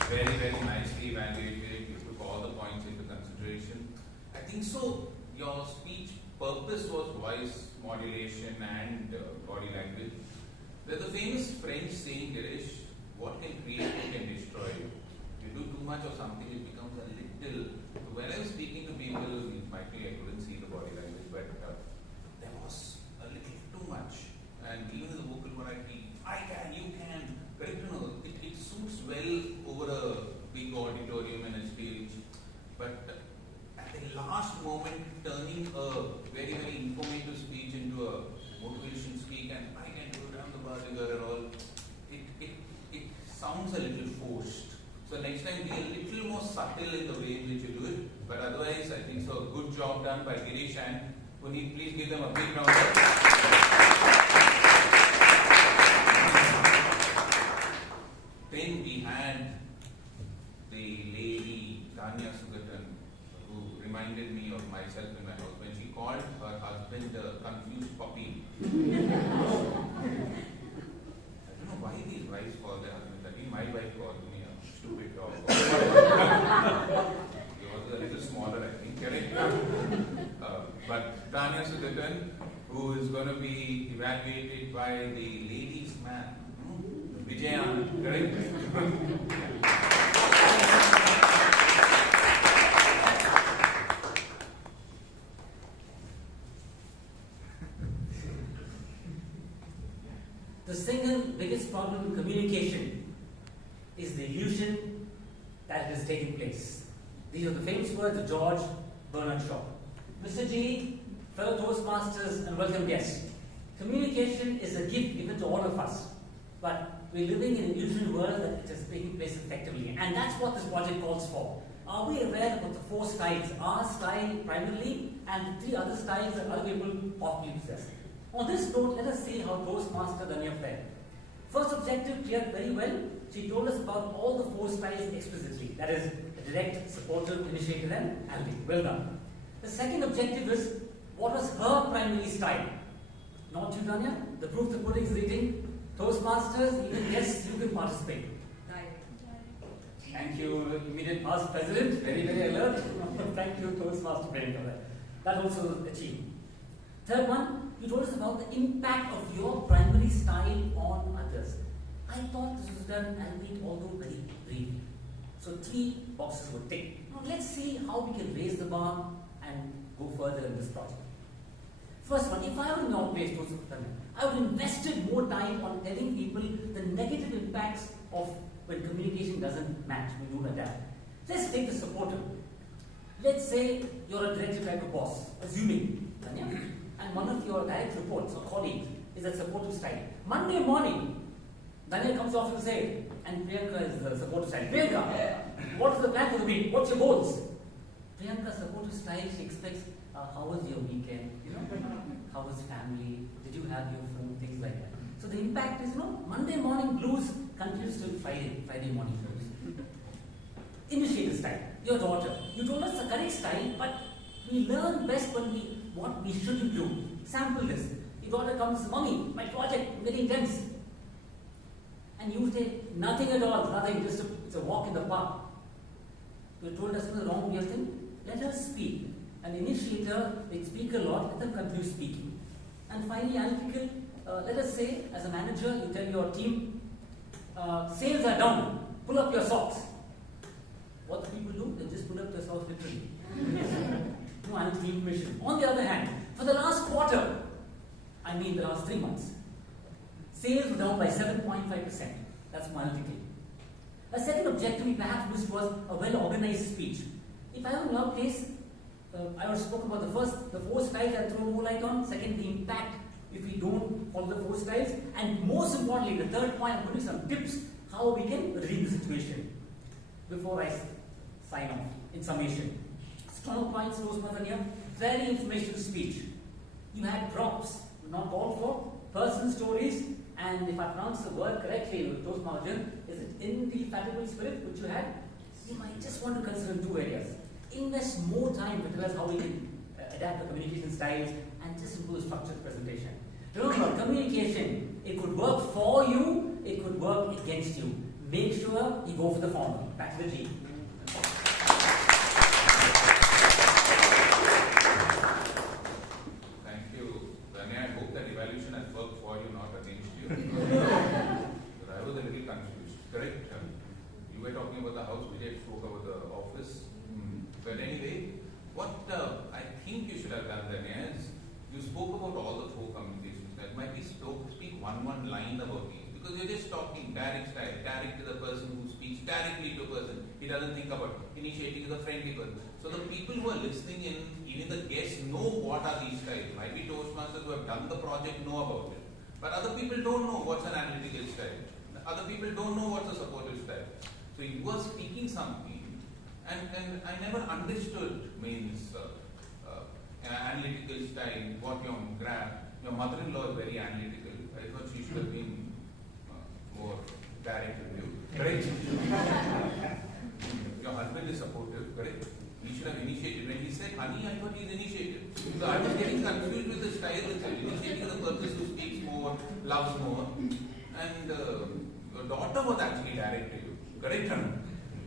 Very, very nicely evaluated. You took all the points into consideration. I think so. Your speech purpose was voice modulation and body language. There's a famous French saying, Girish, what can create, what can destroy you. You do too much of something, it becomes a little. When I was speaking to people, it might be I couldn't see the body language, but there was a little too much. And even the vocal variety, I can, you can. Correct, it suits well over a big auditorium and a stage. But at the last moment, turning a very, very informative speech into a motivation speak, and I can do it, I'm the Bazigar and all, it sounds a little forced. So next time be a little more subtle in the way in which you do it. But otherwise, I think so. Good job done by Girish and Puneet. Please give them a big round of applause. Then we had the lady Dhanya Sugathan, who reminded me of myself in my house when she called her husband a confused puppy. I don't know why these wives call their husbands. I think my wife called me a stupid dog. He was a little navigated by the ladies' man, Vijay, correct? The single biggest problem in communication is the illusion that it is taking place. These are the famous words of George Bernard Shaw. Mr. G, fellow Toastmasters and welcome guests. Communication is a gift given to all of us, but we're living in an illusion world that it is taking place effectively, and that's what this project calls for. Are we aware about the 4 styles? Our style primarily, and the 3 other styles that other people possibly possess. On this note, let us see how Toastmaster Dhanya fared. First objective cleared very well. She told us about all the 4 styles explicitly. That is, the direct, supportive, initiative, and analytic. Well done. The second objective is, what was her primary style? Not you, Dhanya. The proof the pudding is eating. Toastmasters, even yes, you can participate. Thank you, immediate past president. Very, very alert. Thank you, Toastmaster Priyanka. That also achieved. Third one, you told us about the impact of your primary style on others. I thought this was done, albeit although very briefly. So 3 boxes were ticked. Now let's see how we can raise the bar and go further in this project. First one, if I were in your place, I would have invested more time on telling people the negative impacts of when communication doesn't match, we don't adapt. Let's take the supporter. Let's say you're a director type of boss, assuming, Dhanya, and one of your direct reports or colleagues is a supportive style. Monday morning, Dhanya comes off and says, and Priyanka is the supportive style. Priyanka, what is the plan for the week? What's your goals? Priyanka's supportive style, she expects, how was your weekend? How was family? Did you have your phone? Things like that. So the impact is, Monday morning blues continues till Friday morning blues. Initiative style. Your daughter. You told us the correct style, but we learn best when what we shouldn't do. Sample this. Your daughter comes, Mommy, my project, very intense. And you say, nothing at all, nothing, just it's a walk in the park. You told us the wrong thing. Let her speak. An initiator, they speak a lot, let them continue speaking. And finally, analytical, let us say, as a manager, you tell your team, sales are down, pull up your socks. What do people do? They just pull up their socks literally. No analytical information. On the other hand, for the last quarter, the last 3 months, sales were down by 7.5%. That's more analytical. A second objective we perhaps missed was a well-organized speech. If I were in your place, I already spoke about the 4 styles I throw more light on. Second, the impact if we don't follow the 4 styles. And most importantly, the third point, I'm going to give some tips how we can read the situation. Before I sign off, in summation. Strong points, Toastmaster, very informational speech. You had props, not called for, person stories, and if I pronounce the word correctly with Toastmaster, is it indefatigable spirit which you had? You might just want to consider 2 areas. Invest more time to tell us how we can adapt the communication styles and just improve the structured presentation. Remember, communication, it could work for you, it could work against you. Make sure you go for the former. Back to the G. Thank you, Dhanya. I hope that evaluation has worked for you, not against you. But I was a little confused. Correct? You were talking about the house, Vijay spoke about the office. But anyway, what I think you should have done, Dhanya, is you spoke about all the 4 communications. That might be speak one line about it. Because you're just talking direct style, direct to the person who speaks directly to a person. He doesn't think about initiating the friendly person. So the people who are listening in, even the guests, know what are these styles. Might be Toastmasters who have done the project know about it. But other people don't know what's an analytical style. Other people don't know what's a supportive style. So you were speaking something. And I never understood means analytical style, what your mother-in-law is very analytical. I thought she should have been more direct with you. Correct? Your husband is supportive, correct? He should have initiated. When he said honey, I thought he's initiated. So I was getting confused with the style itself. Initiating the person who speaks more, loves more. And your daughter was actually direct to you. Correct?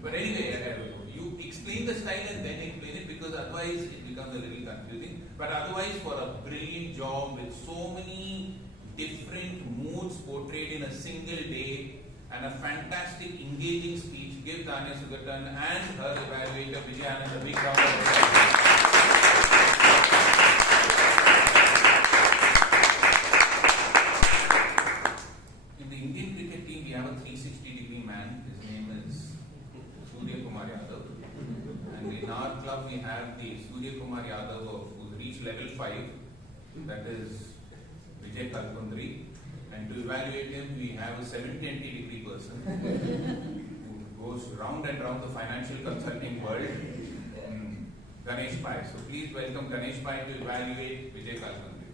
But anyway, you explain the style and then explain it because otherwise it becomes a little confusing. But otherwise, for a brilliant job with so many different moods portrayed in a single day, and a fantastic, engaging speech. Give Dhanya, Sugathan and her evaluator Vijay a big round of applause. In the Indian cricket team, we have a 360-degree man. His name is Kumar Yadav. And in our club, we have the Kumar Yadav who's reached level 5. That is Vijay Kalkundri. And to evaluate him, we have a 720-degree person who goes round and round the financial consulting world, Ganesh Pai. So please welcome Ganesh Pai to evaluate Vijay Kalkundri.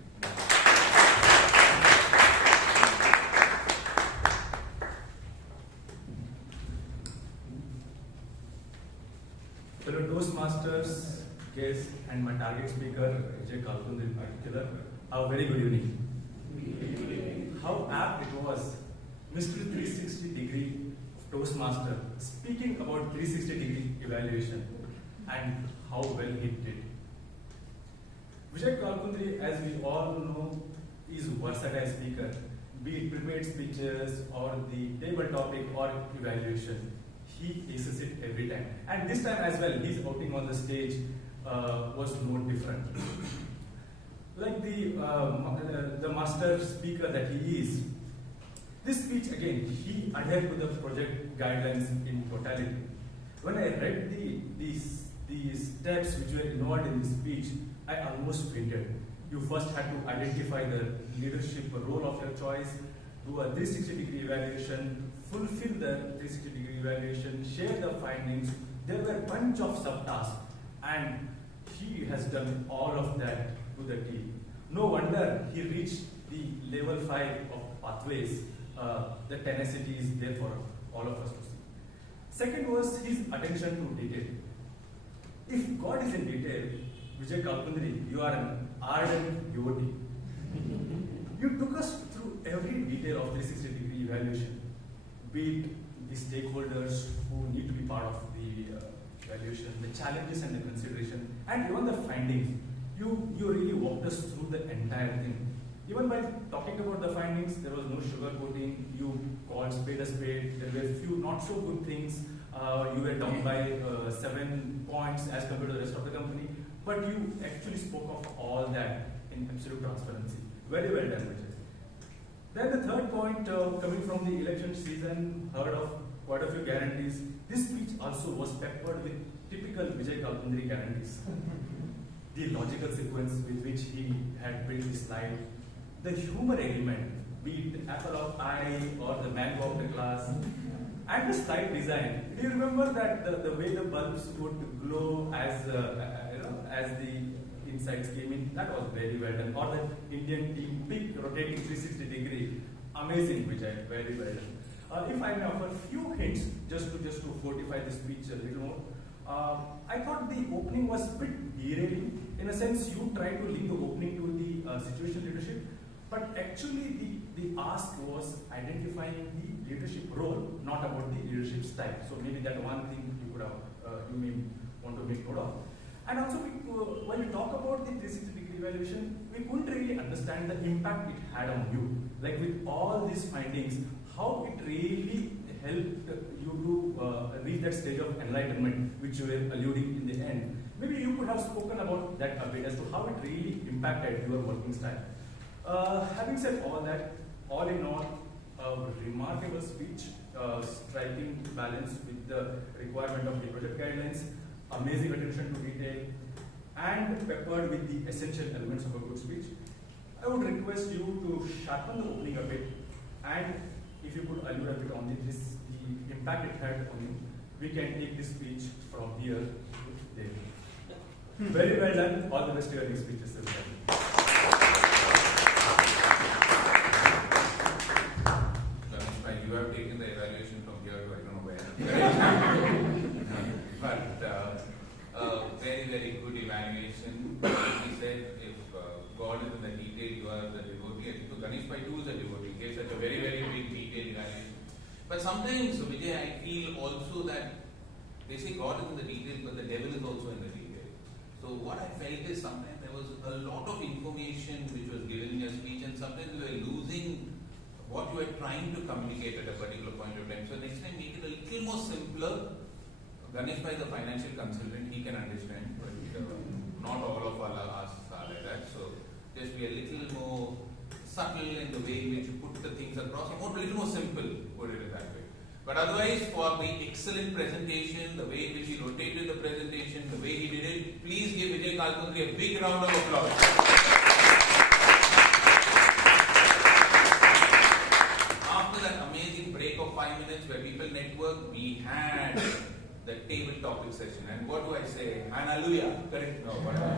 Fellow Toastmasters, guests, and my target speaker, Vijay Kalkundri in particular, a very good evening. How apt it was, Mr. 360-degree Toastmaster, speaking about 360-degree evaluation, and how well he did. Vijay Kalkundri, as we all know, is a versatile speaker, be it prepared speeches or the table topic or evaluation. He aces it every time. And this time as well, his outing on the stage was no different. Like the master speaker that he is, this speech again, he adhered to the project guidelines in totality. When I read the steps which were involved in this speech, I almost fainted. You first had to identify the leadership role of your choice, do a 360-degree evaluation, fulfill the 360-degree evaluation, share the findings. There were a bunch of subtasks, and he has done all of that to the T. No wonder he reached the level 5 of pathways. The tenacity is there for all of us to see. Second was his attention to detail. If God is in detail, Vijay Kalkundri, you are an ardent devotee. You took us through every detail of 360-degree evaluation, be it the stakeholders who need to be part of the evaluation, the challenges and the consideration, and even the findings. You really walked us through the entire thing. Even by talking about the findings, there was no sugarcoating. You called spade a spade. There were a few not so good things. You were down by 7 points as compared to the rest of the company. But you actually spoke of all that in absolute transparency. Very well done, Vijay. Then the third point, coming from the election season, heard of quite a few guarantees. This speech also was peppered with typical Vijay Kalkundri guarantees. The logical sequence with which he had built the slide, the humor element, be it the apple of eye or the mango of the glass, and the slide design. Do you remember that the way the bulbs would glow as the insights came in? That was very well done. Or the Indian team pick rotating 360-degree, amazing, Vijay, very well done. If I may offer a few hints just to fortify the speech a little more. I thought the opening was a bit derailing. In a sense, you tried to link the opening to the situation leadership, but actually the ask was identifying the leadership role, not about the leadership style. So maybe that one thing you could have, you may want to make note of. And also, when we talk about the 360-degree evaluation, we couldn't really understand the impact it had on you. Like with all these findings, how it really helped you to reach that stage of enlightenment which you were alluding in the end. Maybe you could have spoken about that a bit as to how it really impacted your working style. Having said all that, all in all, a remarkable speech, striking balance with the requirement of the project guidelines, amazing attention to detail, and peppered with the essential elements of a good speech. I would request you to sharpen the opening a bit, and if you could allude a bit on the impact it had on you, we can take this speech from here to there. Very well done. All the best to your next speeches. You have taken the evaluation from here to I don't know where. But very, very good evaluation. He said, if God is in the detail, you are the devotee. I think so Ganesh Pai too is a devotee. He gave such a very, very big detailed evaluation. But sometimes, Vijay, I feel also that they say God is in the detail, but the devil is also in the detail. So what I felt is sometimes there was a lot of information which was given in your speech, and sometimes you were losing what you were trying to communicate at a particular point of time. So next time make it a little more simpler. Ganesh Bhai, the financial consultant, he can understand, but not all of us are like that. So just be a little more subtle in the way in which you put the things across, or a little more simple, put it that way. But otherwise, for the excellent presentation, the way in which he rotated the presentation, the way he did it, please give Vijay Kalkundri a big round of applause. After that amazing break of 5 minutes where people network, we had the table topic session. And what do I say? Hallelujah. Correct? No, whatever.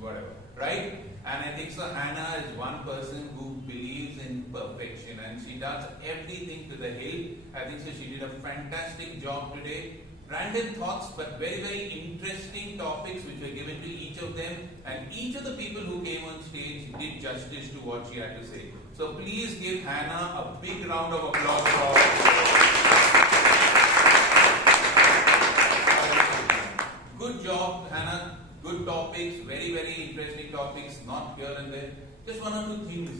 Whatever. Right? And I think so Hannah is one person who believes in perfection, and she does everything to the hill. I think so she did a fantastic job today. Random thoughts, but very, very interesting topics which were given to each of them, and each of the people who came on stage did justice to what she had to say. So please give Hannah a big round of applause for good job, Hannah. Good topics, very, very interesting topics, not here and there. Just one or two things.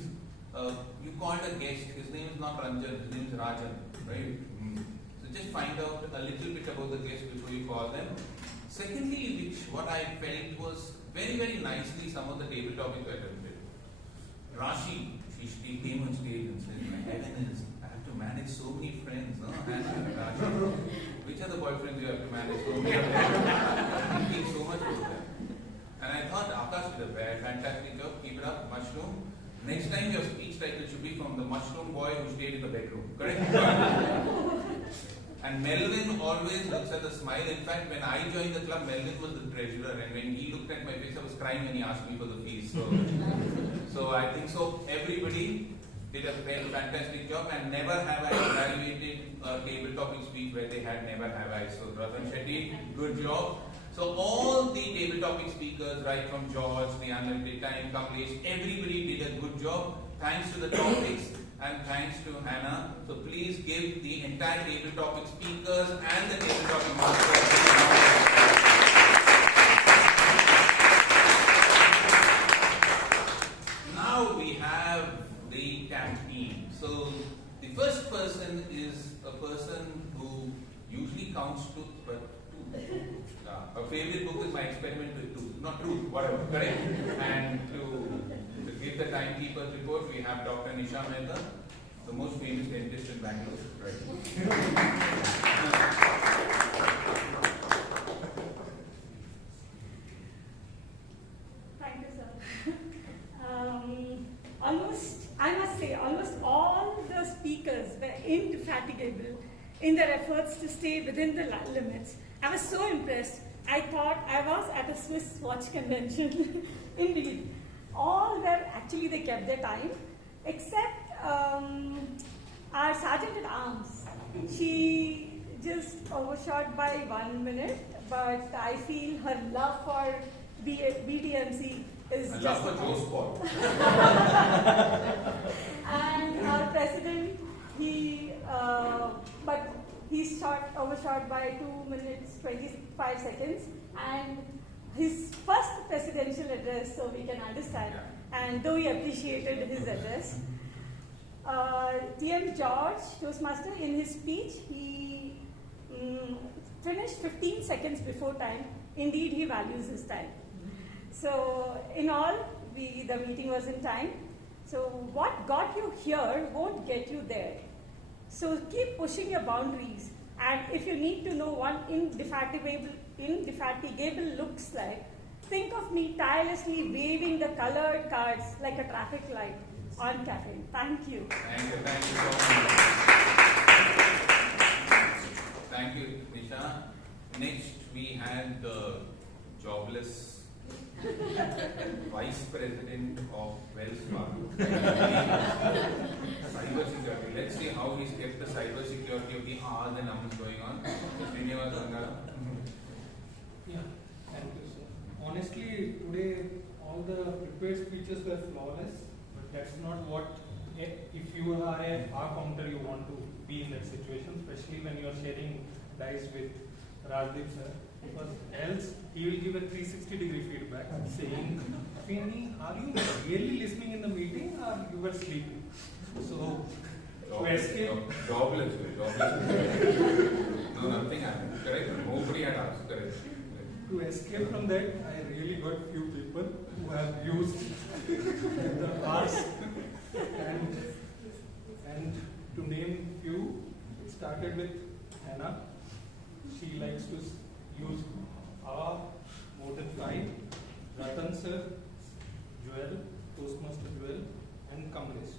You called a guest, his name is not Ranjan, his name is Rajan, right? So just find out a little bit about the guest before you call them. Secondly, what I felt was very, very nicely some of the table topics were attempted. Rashi, she came on stage and said, my heaven is, I have to manage so many friends, no? Rashi, which are the boyfriends you have to manage so many of them? Thinking so much about them. And I thought Akash did a very fantastic job. Keep it up, mushroom. Next time your speech title should be from the mushroom boy who stayed in the bedroom. Correct? And Melvyn always looks at the smile. In fact, when I joined the club, Melvyn was the treasurer, and when he looked at my face, I was crying when he asked me for the fees. So I think so. Everybody did a very fantastic job, and never have I evaluated a table topic speech where they had never have I. So Ratan, Shetty, good job. So all the table topic speakers, right from George, the Unlimited Time, Kamlesh, everybody did a good job. Thanks to the topics and thanks to Hannah. So please give the entire table topic speakers and the table topic masters. Now we have the tag team. So the first person is a person who usually counts to her favorite book is My Experiment with Truth. Not truth, whatever, correct? And to give the timekeeper's report, we have Dr. Nisha Mehta, the most famous dentist in Bangalore. Right. Thank you, sir. I must say, almost all the speakers were indefatigable in their efforts to stay within the limits. I was so impressed. I thought I was at a Swiss watch convention. Indeed. They kept their time, except our Sergeant at Arms. She just overshot by 1 minute, but I feel her love for BDMC is just love for Joe Sport. And our president, he overshot by 2 minutes 25 seconds, and his first presidential address, so we can understand. And though we appreciated his address, TM George, Toastmaster, in his speech, he finished 15 seconds before time. Indeed, he values his time. So, in all, the meeting was in time. So, what got you here won't get you there. So, keep pushing your boundaries. And if you need to know what indefatigable looks like, think of me tirelessly waving the colored cards like a traffic light on caffeine. Thank you. Thank you so much. Thank you, Nisha. Next, we had the jobless Vice President of Wells Fargo. Cyber security. Let's see how he's kept the cyber security of the hours and hours going on. Yeah, thank you, sir. Honestly, today all the prepared speeches were flawless, but that's not what, if you are a bar counter, you want to be in that situation, especially when you are sharing dice with Rajdeep, sir. Because else he will give a 360-degree feedback saying, Penny, are you really listening in the meeting or you were sleeping? So, to escape. Jobless. No, nothing happened. Correct? Nobody had asked. Correct. To escape from that, I really got few people who have used the arts. And to name few, it started with Hannah. She likes to use more than 5. Ratan sir, Joel, Toastmaster Joel, and Kamlesh.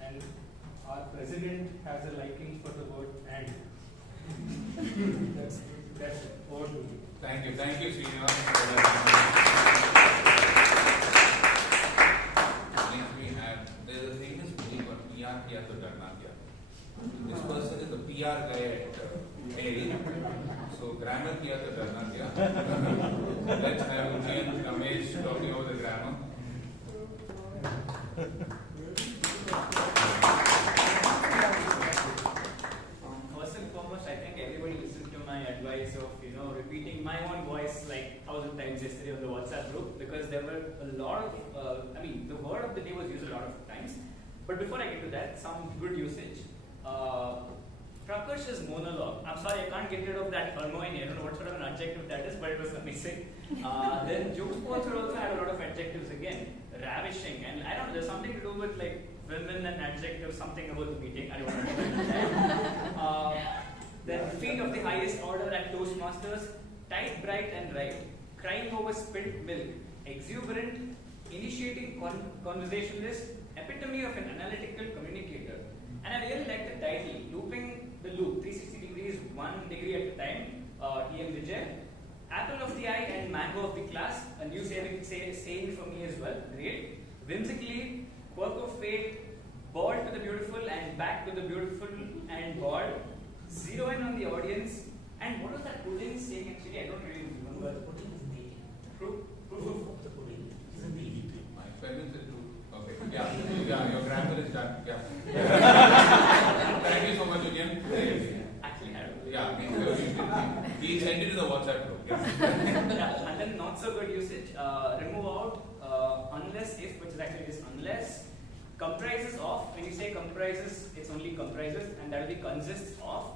And our president has a liking for the word and. That's all to me. Thank you, Shreya. Next we have, there's a famous movie called PR Kiya to Darna Kya. This person is the PR guy at Mail. So grammar Kiya to Darna Kya. Let's have Vijay and Kamlesh talking about the grammar. First and foremost, I think everybody listened to my advice of repeating my own voice like 1,000 times yesterday on the WhatsApp group, because there were a lot of the word of the day was used a lot of times. But before I get to that, some good usage. Prakash's monologue. I'm sorry, I can't get rid of that Hermione. I don't know what sort of an adjective that is, but it was amazing. Then Joe Sponsor also had a lot of adjectives again. Ravishing, and I don't know, there's something to do with like women and adjectives, something about the meeting. I don't know. Then feet of the highest order at Toastmasters, tight, bright and right, crying over spilled milk, exuberant, initiating conversationalist, epitome of an analytical communicator. And I really like the title, Looping the Loop, 360 degrees, 1 degree at a time, TM Vijay. Apple of the eye and mango of the class, a new saying for me as well, great. Whimsically, quirk of fate, bald to the beautiful and back to the beautiful and bald. Zero in on the audience. And what was that pudding saying actually? I don't really remember. The pudding is the proof of the pudding isn't the eating. My parents are true. Okay. Yeah, your grammar is done. Yeah. Thank you so much again. Actually, I don't. Yeah, we send it to the WhatsApp group. Yes. Yeah, and then not so good usage. Remove out unless if, which is actually just unless. Comprises of. When you say comprises, it's only comprises, and that will be consists of.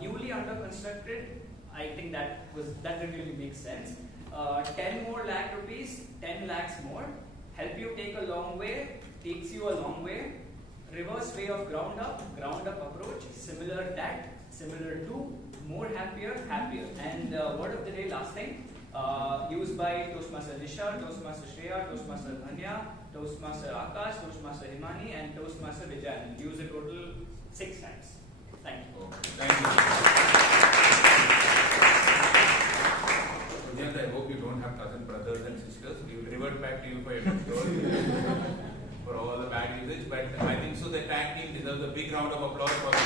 Newly under constructed. I think that really makes sense. 10 more lakh rupees, 10 lakhs more. Help you take a long way, takes you a long way. Reverse way of ground up approach. Similar that, similar to, more happier. And word of the day, last thing, used by Toastmaster Nisha, Toastmaster Shreya, Toastmaster Dhanya, Toastmaster Akash, Toastmaster Himani, and Toastmaster Vijay. Use a total 6 times. Thank you. Thank you. I hope you don't have cousin brothers and sisters. We will revert back to you for your for all the bad usage. But I think so the tag team deserves a big round of applause for the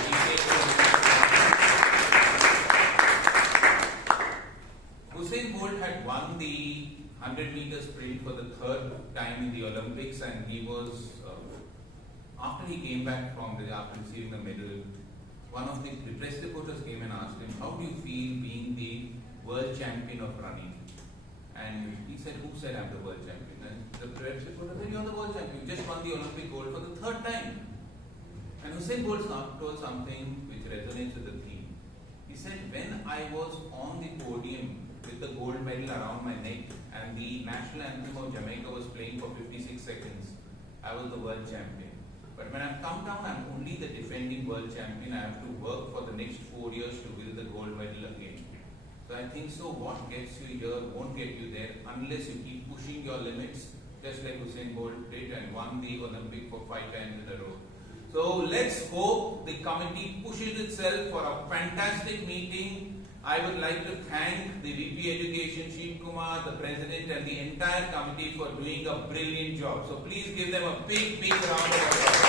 Usain Bolt had won the 100-meter sprint for the 3rd time in the Olympics, and he was after he came back after receiving the medal, one of the press reporters came and asked him, how do you feel being the world champion of running? And he said, who said I'm the world champion? And the press reporter said, you're the world champion. You just won the Olympic gold for the 3rd time. And Usain Bolt told something which resonates with the theme. He said, when I was on the podium with the gold medal around my neck and the national anthem of Jamaica was playing for 56 seconds, I was the world champion. But when I've come down, I'm only the defending world champion. I have to work for the next 4 years to win the gold medal again. So I think so what gets you here won't get you there unless you keep pushing your limits, just like Usain Bolt did and won the Olympic for 5 times in a row. So let's hope the committee pushes itself for a fantastic meeting. I would like to thank the VP Education, Sheeb, Kumar, the President and the entire committee for doing a brilliant job. So please give them a big round of applause.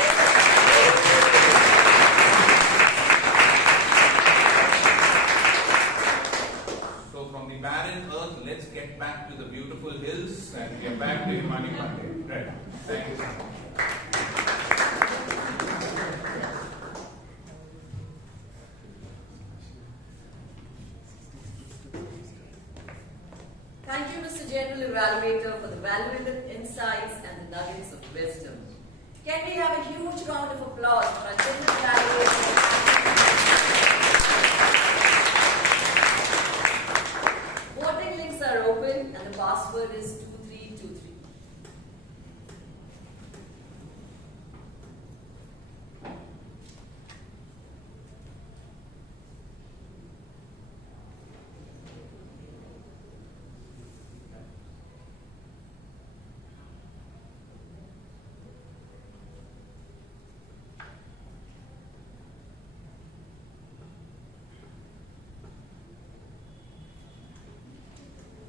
So from the barren earth, let's get back to the beautiful hills and get back to Himani Pandey. Right. Thank you so much. general evaluator for the valuable insights and the nuggets of wisdom. Can we have a huge round of applause for our general evaluator? Voting links are open and the password is 2323.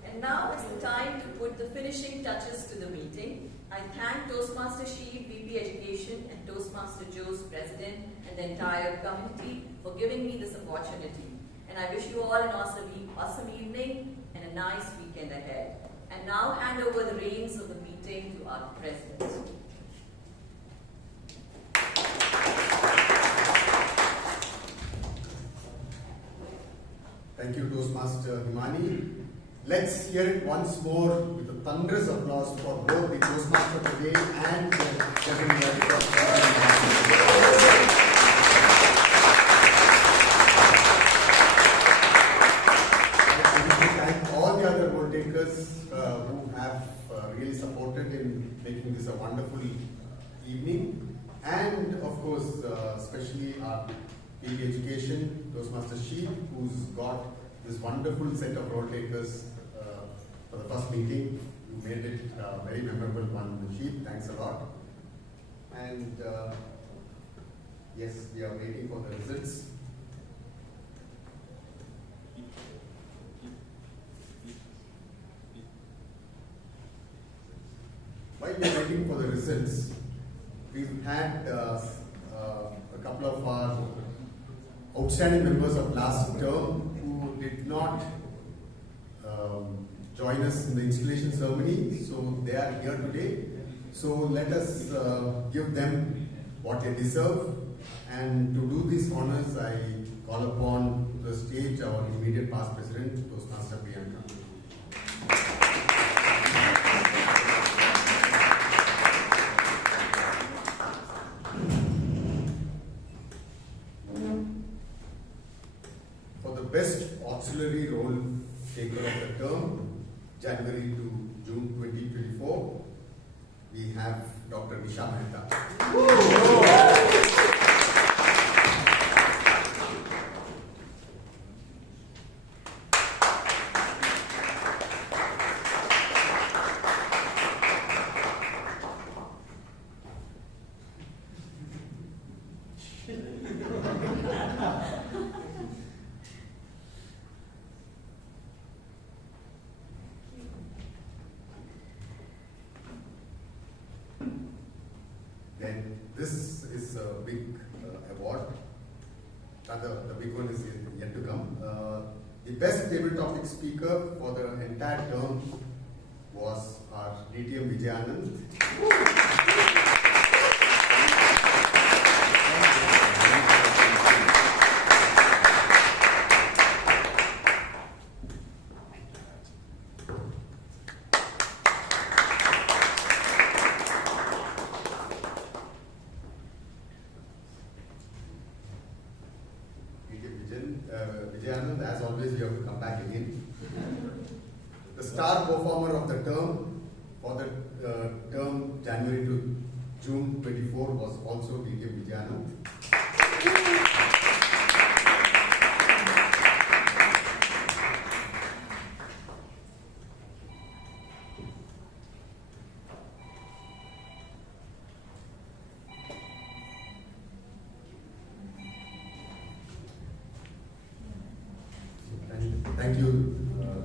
And now is the time to put the finishing touches to the meeting. I thank Toastmaster Sheeb, VP Education, and Toastmaster Joe's President and the entire community for giving me this opportunity. And I wish you all an awesome evening and a nice weekend ahead. And now hand over the reins of the meeting to our President. Thank you, Toastmaster Himani. Let's hear it once more with a thunderous applause for both the Toastmaster today and the General Director. I wish to thank all the other vote takers who have really supported in making this a wonderful evening, and of course, especially our PE Education, Toastmaster Sheeb, who's got this wonderful set of role takers for the first meeting. You made it a very memorable one, Sheeb. Thanks a lot. And yes, we are waiting for the results. While we are waiting for the results, we've had a couple of our outstanding members of last term who did not join us in the installation ceremony, so they are here today. So let us give them what they deserve, and to do these honors, I call upon to the stage our immediate past president, Toastmaster Priyanka. Best auxiliary role taker of the term, January to June 2024, we have Dr. Nisha Mehta. Then this is a big award. Rather, the big one is yet to come. The best table topic speaker for the entire term was our DTM Vijay. As always, you have to come back again. The star performer of the term for the term January to June 24 was also DTM Vijay. Thank you,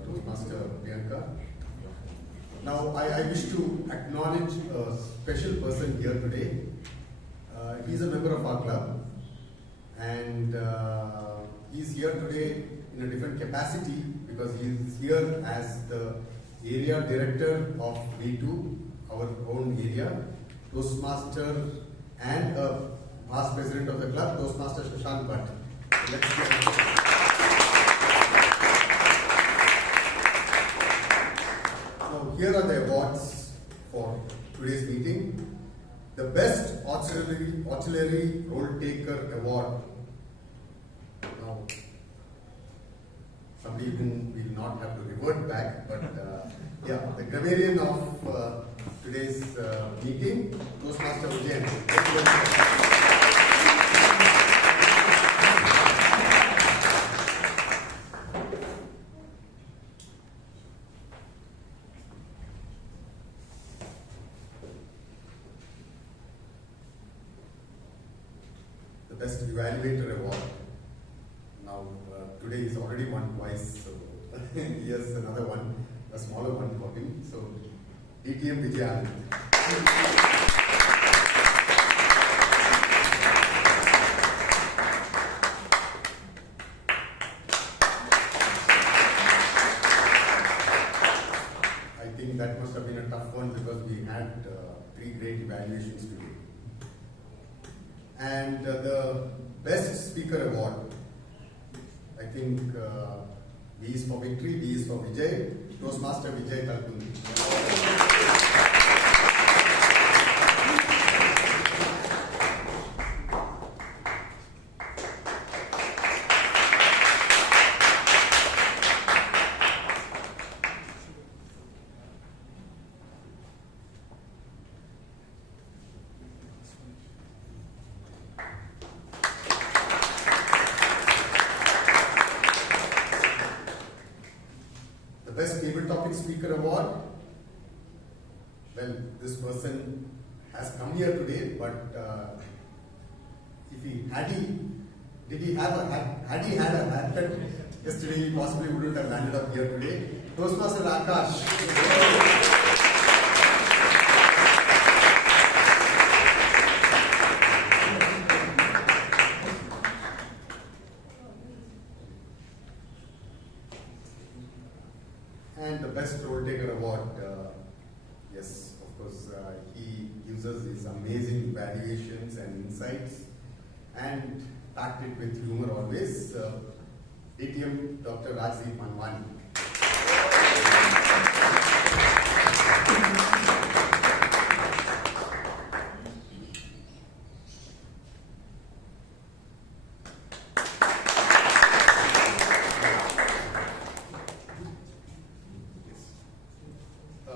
Toastmaster Priyanka. Now, I wish to acknowledge a special person here today. He's a member of our club, and he's here today in a different capacity because he's here as the area director of V2, our own area, Toastmaster, and a past president of the club, Toastmaster Shashank Bhatt. Let's get here are the awards for today's meeting. The Best Auxiliary Role Taker Award. Now, somebody whom we will not have to revert back, but yeah, the grammarian of today's meeting, Toastmaster Vijay. Thank you very much. Best Evaluator Award. Now, today he's already won twice, so he has another one, a smaller one for him. So, DTM Vijay. I think that must have been a tough one because we had 3 great evaluations today. And the Best Speaker Award, I think V is for victory, V is for Vijay, Toastmaster Vijay Kalkundri. Best Table Topic Speaker Award. Well, this person has come here today, but had he had a haircut yesterday, he possibly wouldn't have landed up here today. Toastmaster Akash. And the Best Role Taker Award, yes, of course, he gives us these amazing valuations and insights and packed it with humor always. DTM Dr. Rajdeep Manwani.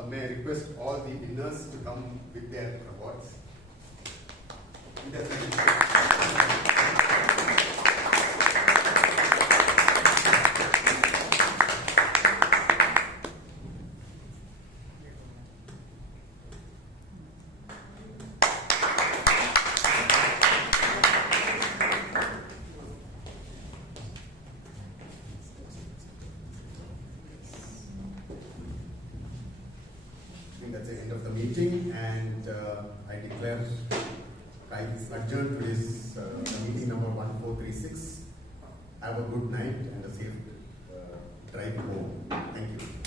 May I request all the winners to come with their awards. That's the end of the meeting, and I declare adjourned today's meeting number 1436. Have a good night and a safe drive home. Thank you.